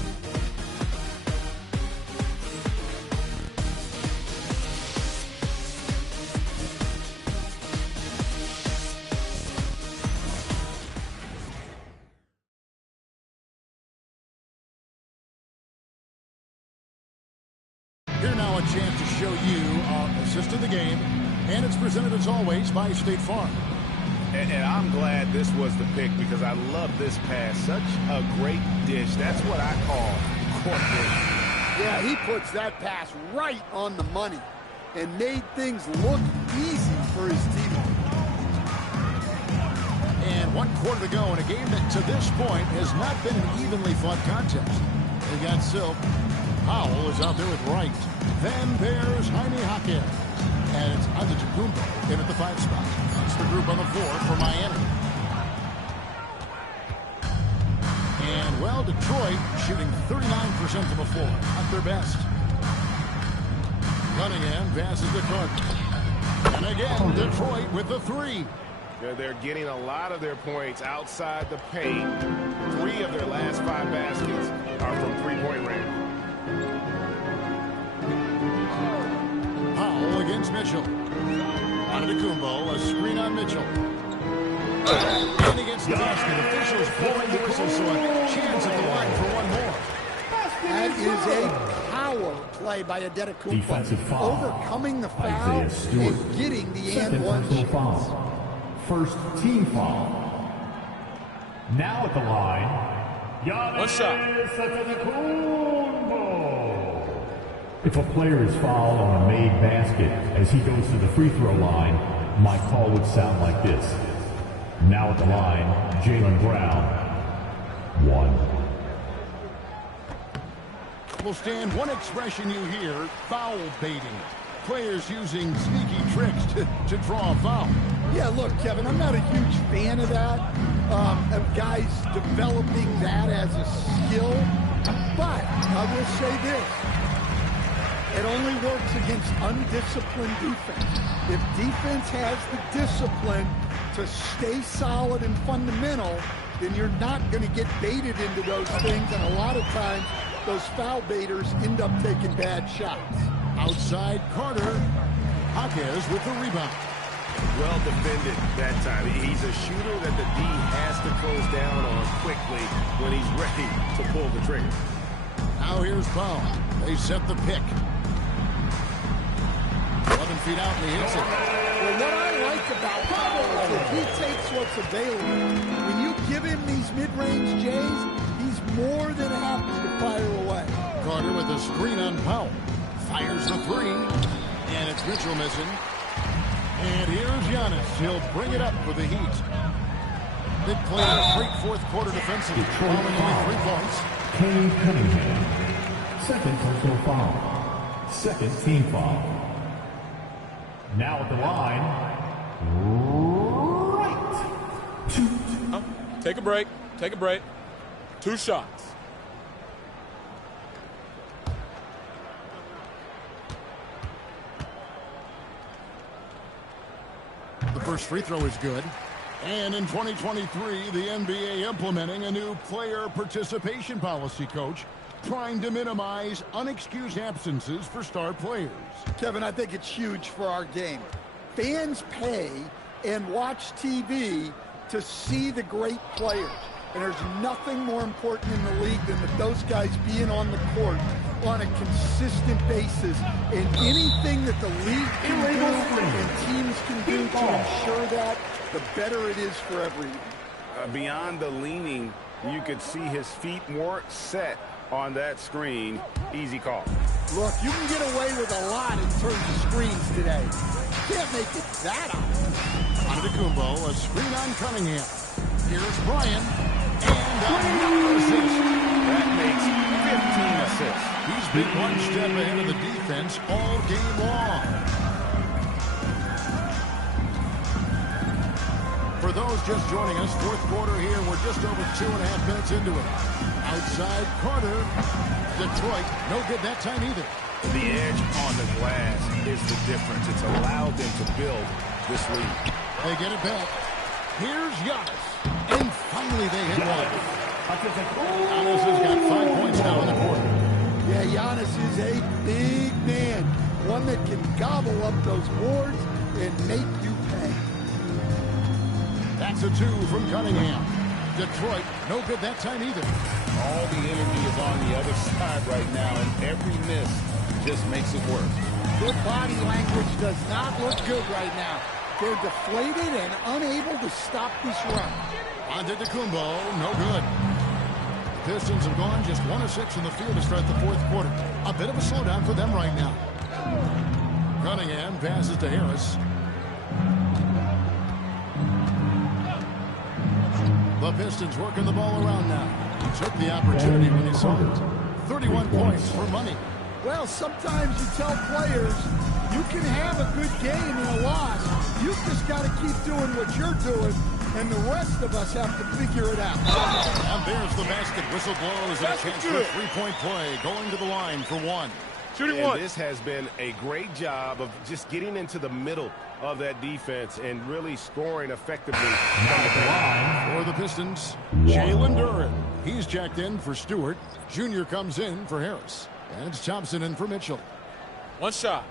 Here now a chance to show you our assist of the game, and it's presented as always by State Farm. And I'm glad this was the pick because I love this pass. Such a great dish. That's what I call court vision. Yeah, he puts that pass right on the money and made things look easy for his teammate. And 1 quarter to go in a game that to this point has not been an evenly fought contest. They got Silk. Powell is out there with Wright. Then there's Jaime Jaquez. And it's Antetokounmpo in at the 5 spot. That's the group on the floor for Miami. And, well, Detroit shooting 39% from the floor. Not their best. Cunningham passes to Carter. And again, Detroit with the 3. They're getting a lot of their points outside the paint. 3 of their last 5 baskets are from three-point range. Powell against Mitchell. Antetokounmpo, a screen on Mitchell. And he gets the basket. Officials blowing the whistle, so a chance at the line for one more. That is a power play by Antetokounmpo. Defensive foul. Overcoming the foul and getting the and one foul. First team foul. Now at the line, Giannis One shot. Antetokounmpo. If a player is fouled on a made basket as he goes to the free throw line, my call would sound like this. Now at the line, Jaylen Brown. 1. Will stand one expression you hear, foul baiting. Players using sneaky tricks to draw a foul. Yeah, look, Kevin, I'm not a huge fan of that, of guys developing that as a skill. But I will say this. It only works against undisciplined defense. If defense has the discipline to stay solid and fundamental, then you're not going to get baited into those things. And a lot of times, those foul baiters end up taking bad shots. Outside Carter. Jaquez with the rebound. Well defended that time. He's a shooter that the D has to close down on quickly when he's ready to pull the trigger. Now here's Powell. They set the pick. 11 feet out and he hits it. Well, what I like about Powell is that he takes what's available. When you give him these mid-range J's, he's more than happy to fire away. Carter with a screen on Powell. Fires the 3. And it's Mitchell missing. And here's Giannis. He'll bring it up for the Heat. They played a great fourth quarter defensively. Following only 3 points. Kane Cunningham. Second personal foul. Second team foul. Now at the line, right. 2. Take a break. Take a break. 2 shots. The first free throw is good. And in 2023, the NBA implementing a new player participation policy, Coach, trying to minimize unexcused absences for star players. Kevin, I think it's huge for our game. Fans pay and watch TV to see the great players. And there's nothing more important in the league than those guys being on the court on a consistent basis. And anything that the league can do and teams can do to ensure that, the better it is for everyone. Beyond the leaning, you could see his feet more set on that screen. Easy call. Look, you can get away with a lot in terms of screens today. You can't make it that obvious. Antetokounmpo, a screen on Cunningham. Here's Bryant, and another assist. That makes 15 assists. He's been one step ahead of the defense all game long. For those just joining us, fourth quarter here, we're just over 2.5 minutes into it. Outside Carter, Detroit, no good that time either. The edge on the glass is the difference. It's allowed them to build this lead. They get it back. Here's Giannis. And finally they hit one. Giannis has got 5 points now in the quarter. Yeah, Giannis is a big man. One that can gobble up those boards and make you pay. That's a 2 from Cunningham. Detroit, no good that time either. All the energy is on the other side right now, and every miss just makes it worse. Their body language does not look good right now. They're deflated and unable to stop this run. Antetokounmpo, no good. The Pistons have gone just 1 of 6 in the field to start the fourth quarter. A bit of a slowdown for them right now. Cunningham passes to Harris. The Pistons working the ball around now. He took the opportunity when he saw it. 31 points for money. Well, sometimes you tell players you can have a good game in a loss. You just got to keep doing what you're doing, and the rest of us have to figure it out. And there's the basket. Whistle blows and a chance for a three-point play. Going to the line for one. Shooting one. This has been a great job of just getting into the middle of that defense and really scoring effectively from the line. For the Pistons, Jalen Duren. He's jacked in for Stewart. Junior comes in for Harris. And it's Thompson in for Mitchell. One shot.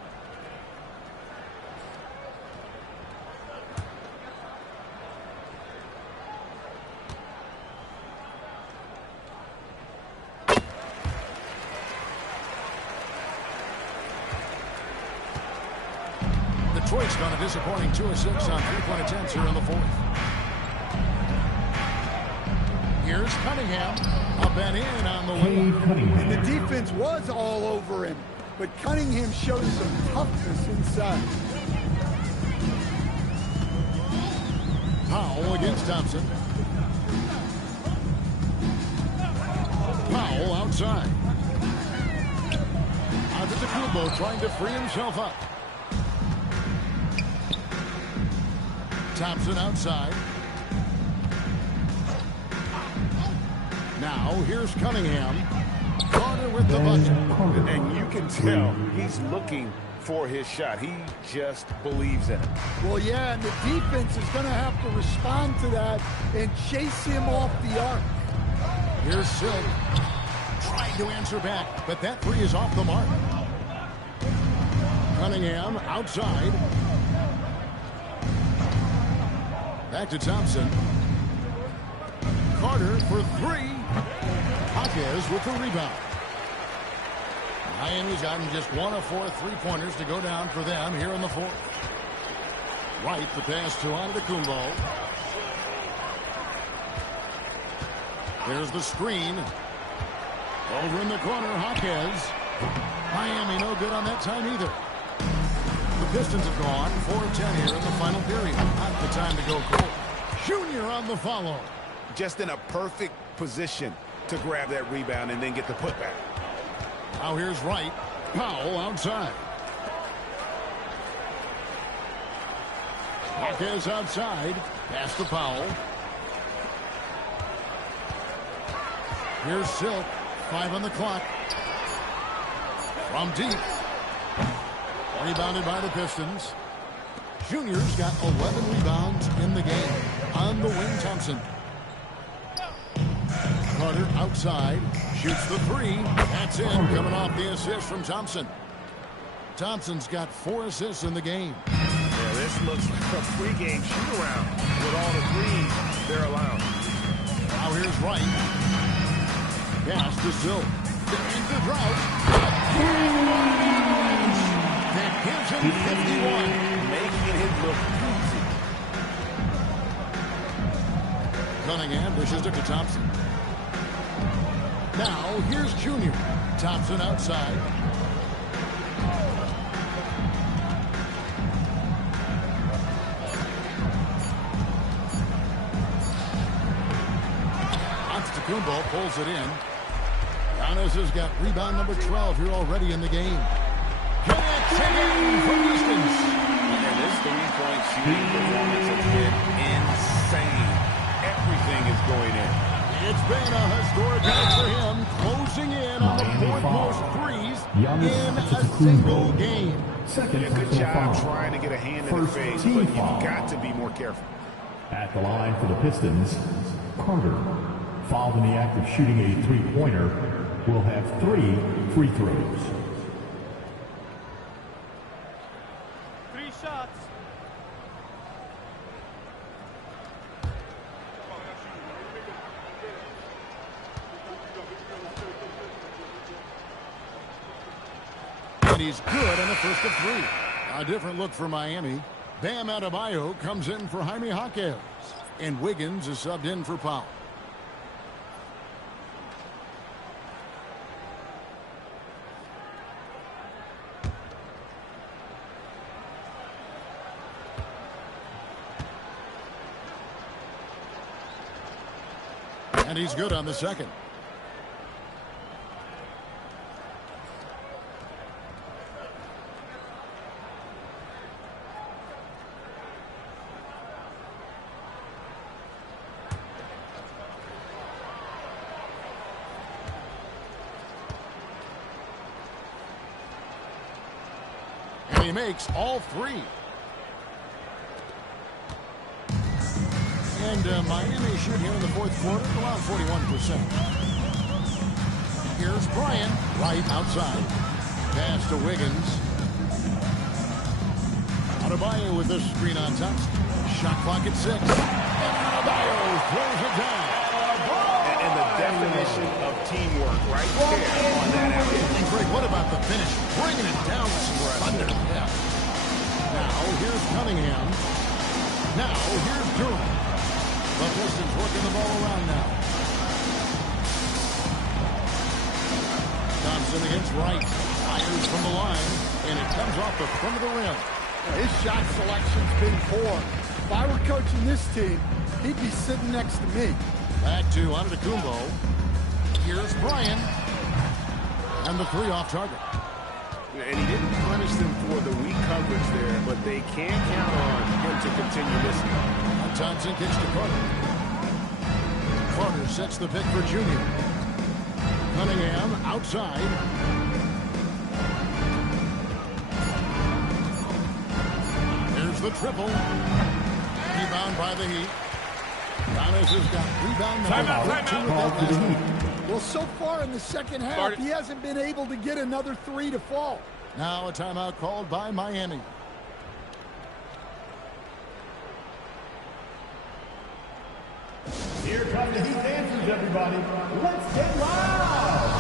Detroit's gone a disappointing 2 of 6 on three-point attempts here in the fourth. Here's Cunningham. Up and in on the wing. And the defense was all over him, but Cunningham showed some toughness inside. Powell against Thompson. Powell outside. Antetokounmpo trying to free himself up. Thompson outside. Now here's Cunningham. Carter with the bucket. And you can tell he's looking for his shot. He just believes in it. Well, yeah, and the defense is going to have to respond to that and chase him off the arc. Here's Silk. Trying to answer back, but that three is off the mark. Cunningham outside. Back to Thompson. Carter for three. Hawkins with the rebound. Miami's gotten just 1 of 4 three-pointers to go down for them here in the fourth. Right, the pass to Antetokounmpo. There's the screen. Over in the corner, Hawkins. Miami no good on that time either. The Pistons have gone 4 of 10 here in the final period. Not the time to go cold. Junior on the follow. Just in a perfect position to grab that rebound and then get the putback. Now here's Wright. Powell outside. Hawkins outside. Pass to Powell. Here's Silk. 5 on the clock. From deep. Rebounded by the Pistons. Junior's got 11 rebounds in the game. On the wing, Thompson. Carter outside. Shoots the three. That's in. Coming off the assist from Thompson. Thompson's got 4 assists in the game. Yeah, this looks like a pregame shoot-around with all the threes they're allowed. Now here's Wright. Pass to Silk. To end the drought. That gives him 51. Making it look easy. Cunningham dishes it to Thompson. Now, here's Junior. Thompson outside. Antetokounmpo pulls it in. Giannis has got rebound number 12 here already in the game. Connecting from distance. And this three-point shooting performance has been insane. Everything is going in. It's been a historic night for him, closing in on the fourth most threes in a single game. Second, Good job trying to get a hand in the face, but you've got to be more careful. At the line for the Pistons, Carter, fouled in the act of shooting a three-pointer, will have 3 free throws. 3 shots. And he's good on the first of 3. A different look for Miami. Bam Adebayo comes in for Jaime Jaquez. And Wiggins is subbed in for Powell. And he's good on the second. And he makes all 3. And Miami shoot here in the fourth quarter around 41%. Here's Bryant, right outside. Pass to Wiggins. Adebayo with this screen on top. Shot clock at 6. And Adebayo throws it down. And the definition of teamwork right there on that alley. And Greg, what about the finish? Bringing it down with some thunder. Yeah. Now here's Cunningham. Now here's Durham. The Pistons working the ball around now. Thompson against Wright. Fires from the line, and it comes off the front of the rim. His shot selection's been poor. If I were coaching this team, he'd be sitting next to me. Back to Antetokounmpo. Here's Bryant. And the 3 off target. And he didn't punish them for the weak coverage there, but they can't count on him to continue missing. Thompson kicks to Carter. Carter sets the pick for Junior. Cunningham outside. Here's the triple. Rebound by the Heat. Giannis has got rebound number 2. Well, so far in the second half, he hasn't been able to get another 3 to fall. Now a timeout called by Miami. Here come the Heat dancers, everybody. Let's get loud!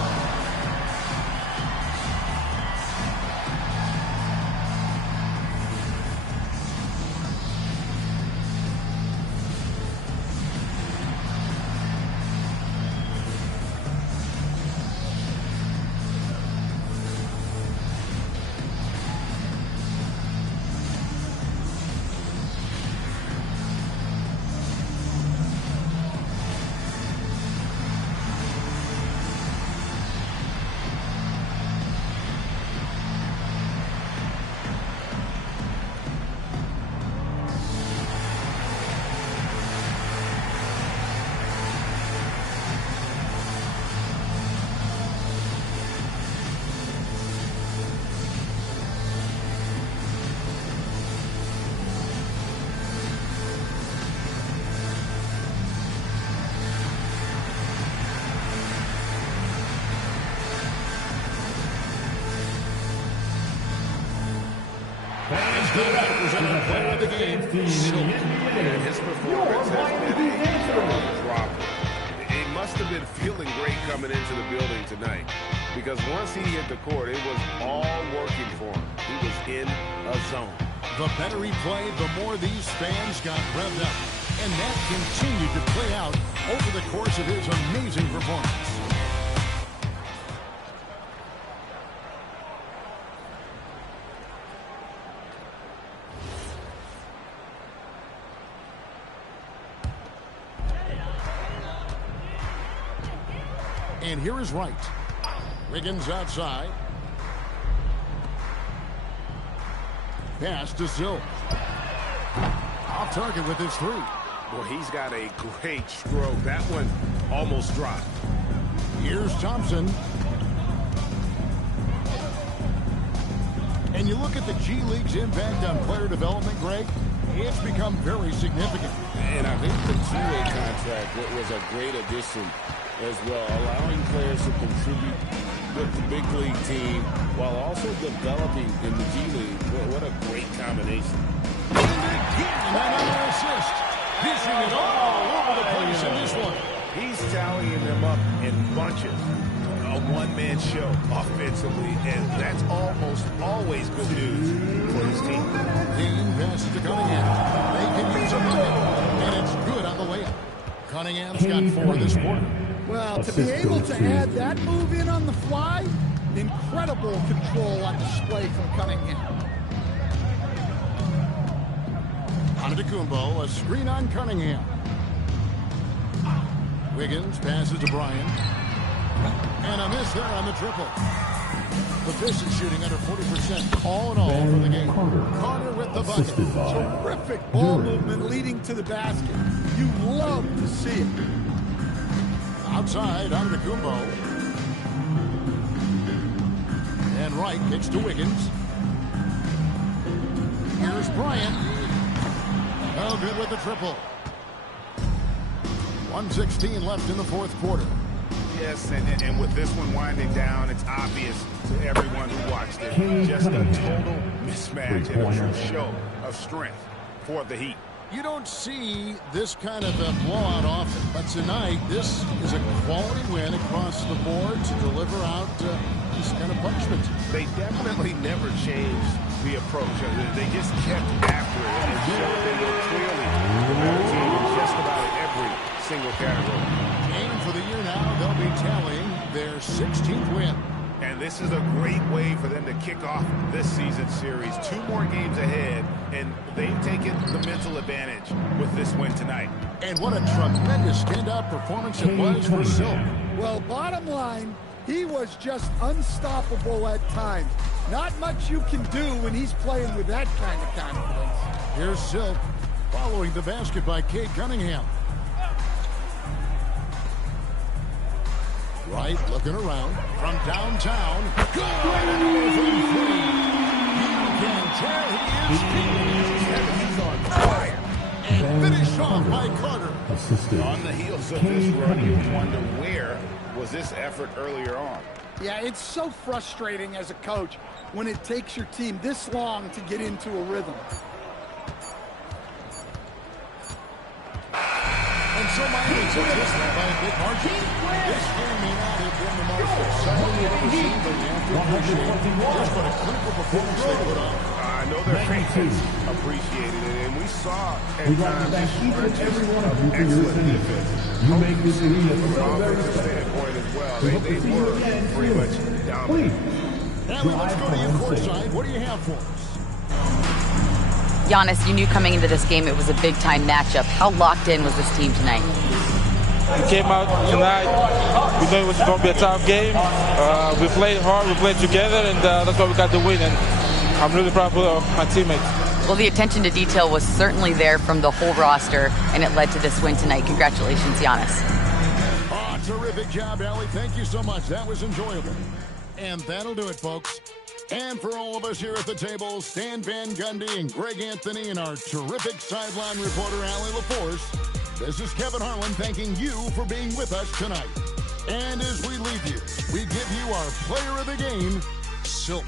Representing player of the game, And his performance has been a drop. He must have been feeling great coming into the building tonight. because once he hit the court, it was all working for him. He was in a zone. The better he played, the more these fans got revved up. And that continued to play out over the course of his amazing performance. And here is Wright. Wiggins outside. Pass to Silk. Off target with his three. Well, he's got a great stroke. That one almost dropped. Here's Thompson. And you look at the G League's impact on player development, Greg, it's become very significant. And I think the two-way contract was a great addition as well, allowing players to contribute with the big league team while also developing in the G League. What a great combination. And again, another assist. Dishing it all over the place in this one. He's tallying them up in bunches. A one-man show offensively, and that's almost always good news for his team. Dean passes to Cunningham. They can use a bucket, and it's good on the layup. Cunningham's got 4 this quarter. Well, to be able to add that move in on the fly, incredible control on display from Cunningham. Antetokounmpo, a screen on Cunningham. Wiggins passes to Bryant. And a miss there on the triple. The Pistons shooting under 40% all in all for the game. Carter with the bucket. Terrific ball movement leading to the basket. You love to see it. Outside, Antetokounmpo. And Wright kicks to Wiggins. Here's Bryant. Oh, good with the triple. 1:16 left in the fourth quarter. Yes, and with this one winding down, it's obvious to everyone who watched it. Just a total mismatch and a true show of strength for the Heat. You don't see this kind of a blowout often, but tonight this is a quality win across the board to deliver out this kind of punishment. They definitely never changed the approach. They just kept after it and showed they were clearly the better team in just about every single category. And for the year now, they'll be tallying their 16th win. And this is a great way for them to kick off this season series. 2 more games ahead, and they've taken the mental advantage with this win tonight. And what a tremendous standout performance it was for Silk. Well, bottom line, he was just unstoppable at times. Not much you can do when he's playing with that kind of confidence. Here's Silk following the basket by Cade Cunningham. Wright looking around from downtown. Good! You can tell he is on fire. And finished off by Carter. On the heels of this run, you wonder where was this effort earlier on. Yeah, it's so frustrating as a coach when it takes your team this long to get into a rhythm. And so Miami took this one by a big margin. This game may not have been the most exciting you've ever seen, but you have to appreciate just what a critical performance they put on. I know their fans appreciated it, and we saw at times excellent defense. You make this arena From so an very offensive special. standpoint as well, they were pretty much dominant. Allie, let's go to your courtside. What do you have for us? Giannis, you knew coming into this game it was a big-time matchup. How locked in was this team tonight? We came out tonight. We knew it was going to be a tough game. We played hard. We played together, and that's why we got the win. And I'm really proud of my teammates. Well, the attention to detail was certainly there from the whole roster, and it led to this win tonight. Congratulations, Giannis. Oh, terrific job, Allie. Thank you so much. That was enjoyable. And that'll do it, folks. And for all of us here at the table, Stan Van Gundy and Greg Anthony and our terrific sideline reporter, Allie LaForce, this is Kevin Harlan thanking you for being with us tonight. And as we leave you, we give you our player of the game, Silk.